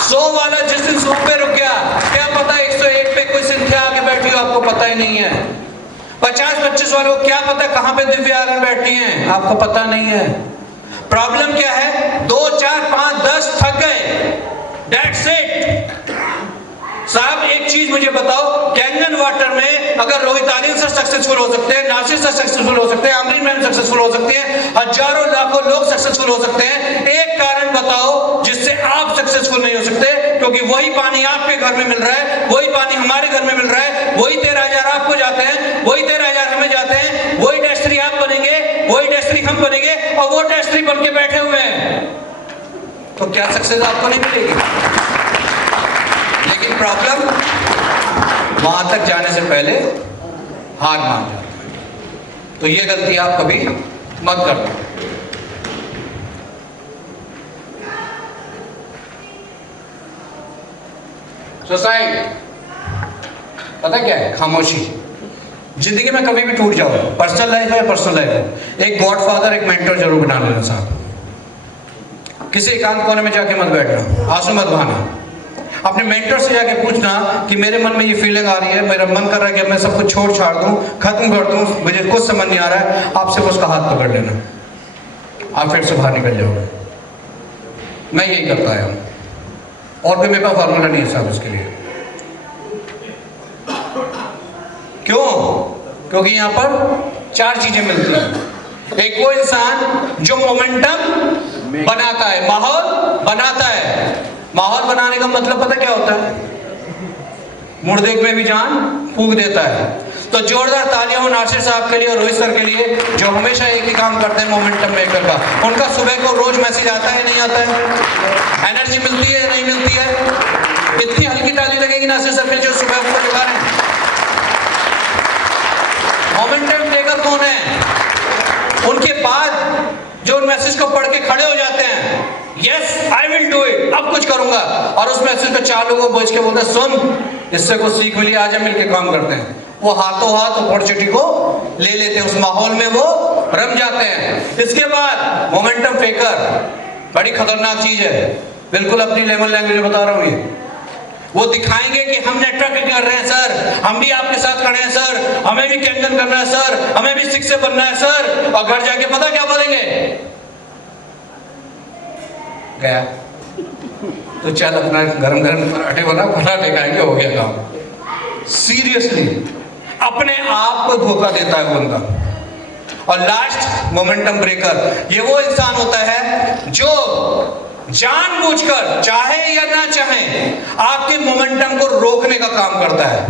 100 वाला जिस दिन 100 पे रुक गया, क्या पता 101 पे कोई संख्या आके बैठी हो, आपको पता ही नहीं है। 50-25 वालों को क्या पता कहां पे दिव्य आर्यन बैठी हैं, आपको पता नहीं है। प्रॉब्लम क्या है? 2, 4, 5, 10 थक गए, दैट्स इट। साहब एक चीज मुझे बताओ, कैंगन वाटर में अगर रोहित आर्यन से सक्सेसफुल हो सकते हैं, नासिर से सक्सेसफुल हो सकते हैं, आमरीन मैम सक्सेसफुल हो सकते हैं, हजारों लाखों लोग सक्सेसफुल हो सकते हैं, एक कारण बताओ जिससे आप सक्सेसफुल नहीं हो सकते। क्योंकि वही पानी आपके घर में मिल रहा है, वही पानी हमारे घर में मिल रहा है, वही 13,000 आपको जाते हैं, वही 13,000 हमें जाते हैं, वही डेस्ट्री आप बनेंगे, वही डेस्ट्री हम बनेंगे, और वो डेस्ट्री बन के बैठे हुए हैं। तो क्या सक्सेस आपको नहीं मिलेगी? लेकिन प्रॉब्लम वहां तक जाने से पहले हार मान जाते हैं। तो ये गलती आप कभी मत करना। सुसाइड पता क्या है? खामोशी। जिंदगी में कभी भी टूट जाओ, पर्सनल लाइफ है, पर्सनल लाइफ है, एक गॉडफादर, एक मेंटर जरूर बना लेना साहब। किसी एकांत कोने में जाके मत बैठना, आंसू मत बहाना। अपने मेंटर से जाके पूछना कि मेरे मन में ये फीलिंग आ रही है, मेरा मन कर रहा है कि मैं सब कुछ छोड़ छाड़ दूं, खत्म कर दूं, मुझे कुछ समझ नहीं आ रहा है। आप सिर्फ उसका हाथ पकड़ लेना, आप फिर से बाहर निकल जाओगे। मैं यही करता आया हूं, और कोई मेरे पास फॉर्मूला नहीं है साहब इसके लिए। क्यों? क्योंकि यहां पर 4 चीजें मिलती हैं। एक वो इंसान जो मोमेंटम बनाता है, माहौल बनाता है। माहौल बनाने का मतलब पता क्या होता है? मुर्दे में भी जान फूंक देता है। तो जोरदार तालियां हो नासिर साहब के लिए और रोहित सर के लिए, जो हमेशा एक ही काम करते हैं मोमेंटम मेकर का। उनका सुबह को रोज मैसेज आता है, नहीं आता है? एनर्जी मिलती है, नहीं मिलती है? इतनी हल्की ताली लगेगी नासिर सर के जो सुबह को जगा रहे हैं। मोमेंटम मेकर कौन है? उनके बाद जो उन मैसेज को पढ़ के खड़े हो जाते हैं, yes I will do it, अब कुछ करूंगा, और उस मैसेज को 4 लोगों को भेज के बोलते हैं, सुन इससे कुछ सीख मिली, आजा मिलके काम करते हैं। वो हाथों हाथ अपॉर्चुनिटी को ले लेते हैं, उस माहौल में वो रम जाते हैं। इसके बाद मोमेंटम फेकर बड़ी खतरनाक चीज है, बिल्कुल अपनी लेमन लैंग्वेज में बता रहा हूं। ये वो दिखाएंगे कि हम नेटवर्किंग कर रहे हैं सर, हम भी आपके साथ खड़े हैं सर, हमें भी कैंगन करना है सर, हमें भी 6 से बनना है सर, और घर जाके पता क्या बोलेंगे? गया तो चल अपना गरम गरम पराठे बना, पराठे खाएंगे, हो गया काम। सीरियसली अपने आप को धोखा देता है वो बंदा। और लास्ट मोमेंटम ब्रेकर, ये वो इंसान होता है जो जानबूझकर, चाहे या ना चाहे, आपके मोमेंटम को रोकने का काम करता है।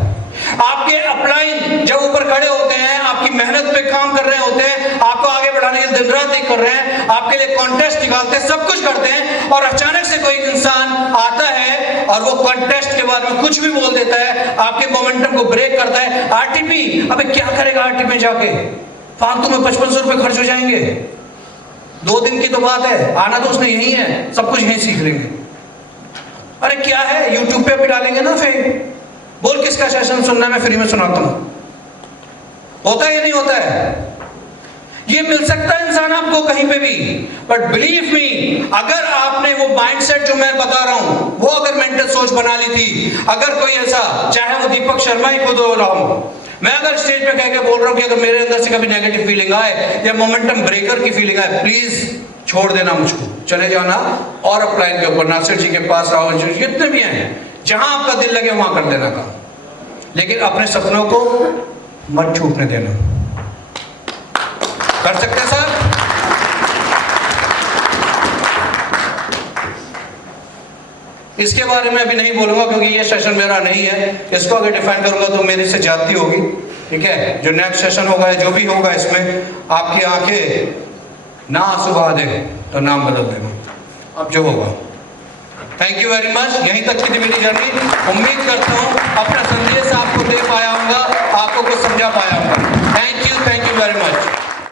आपके अपलाइन जब ऊपर खड़े होते हैं, आपकी मेहनत पे काम कर रहे होते हैं, आपको आगे बढ़ाने के लिए दिन रात एक कर रहे हैं, आपके लिए कॉन्टेस्ट निकालते हैं, सब कुछ करते हैं, और अचानक से कोई इंसान आता है और वो कॉन्टेस्ट के बारे में कुछ भी बोल देता है, आपके मोमेंटम को ब्रेक करता है। आरटीपी, अबे क्या करेगा आरटीपी में जाके? फालतू में 5500 रुपए खर्च हो जाएंगे। 2 दिन की तो बात है, आना तो उसने यही है, सब कुछ यही सीख लेंगे। अरे क्या है, यूट्यूब पे भी डालेंगे ना, फिर बोल किसका सेशन सुनना, मैं फ्री में सुनाता हूं। होता है या नहीं होता है? ये मिल सकता है इंसान आपको कहीं पे भी, बट बिलीव मी, अगर आपने वो माइंडसेट जो मैं बता रहा हूं, वो अगर मेंटल सोच बना ली थी, अगर कोई ऐसा, चाहे वो दीपक शर्मा ही खुद हो रहा हूं, मैं अगर स्टेज पे कह के बोल रहा हूं कि अगर मेरे अंदर से कभी नेगेटिव फीलिंग आए या मोमेंटम ब्रेकर की फीलिंग आए, प्लीज छोड़ देना मुझको, चले जाना और अपलाइन के ऊपर, नासिर जी के पास, राहुल जी जितने भी हैं, जहां आपका दिल लगे वहां कर देना काम। लेकिन अपने सपनों को मत छूटने देना। कर सकते हैं सर? इसके बारे में अभी नहीं बोलूंगा क्योंकि ये सेशन मेरा नहीं है, इसको अगर डिफाइन करूंगा तो मेरे से ज्यादती होगी। ठीक है, जो नेक्स्ट सेशन होगा, जो भी होगा, इसमें आपकी आंखें ना आंसू बहा दे तो नाम बदल देना, अब जो होगा। Thank you very much. यहीं तक की थी मेरी जर्नी। उम्मीद करता हूँ अपना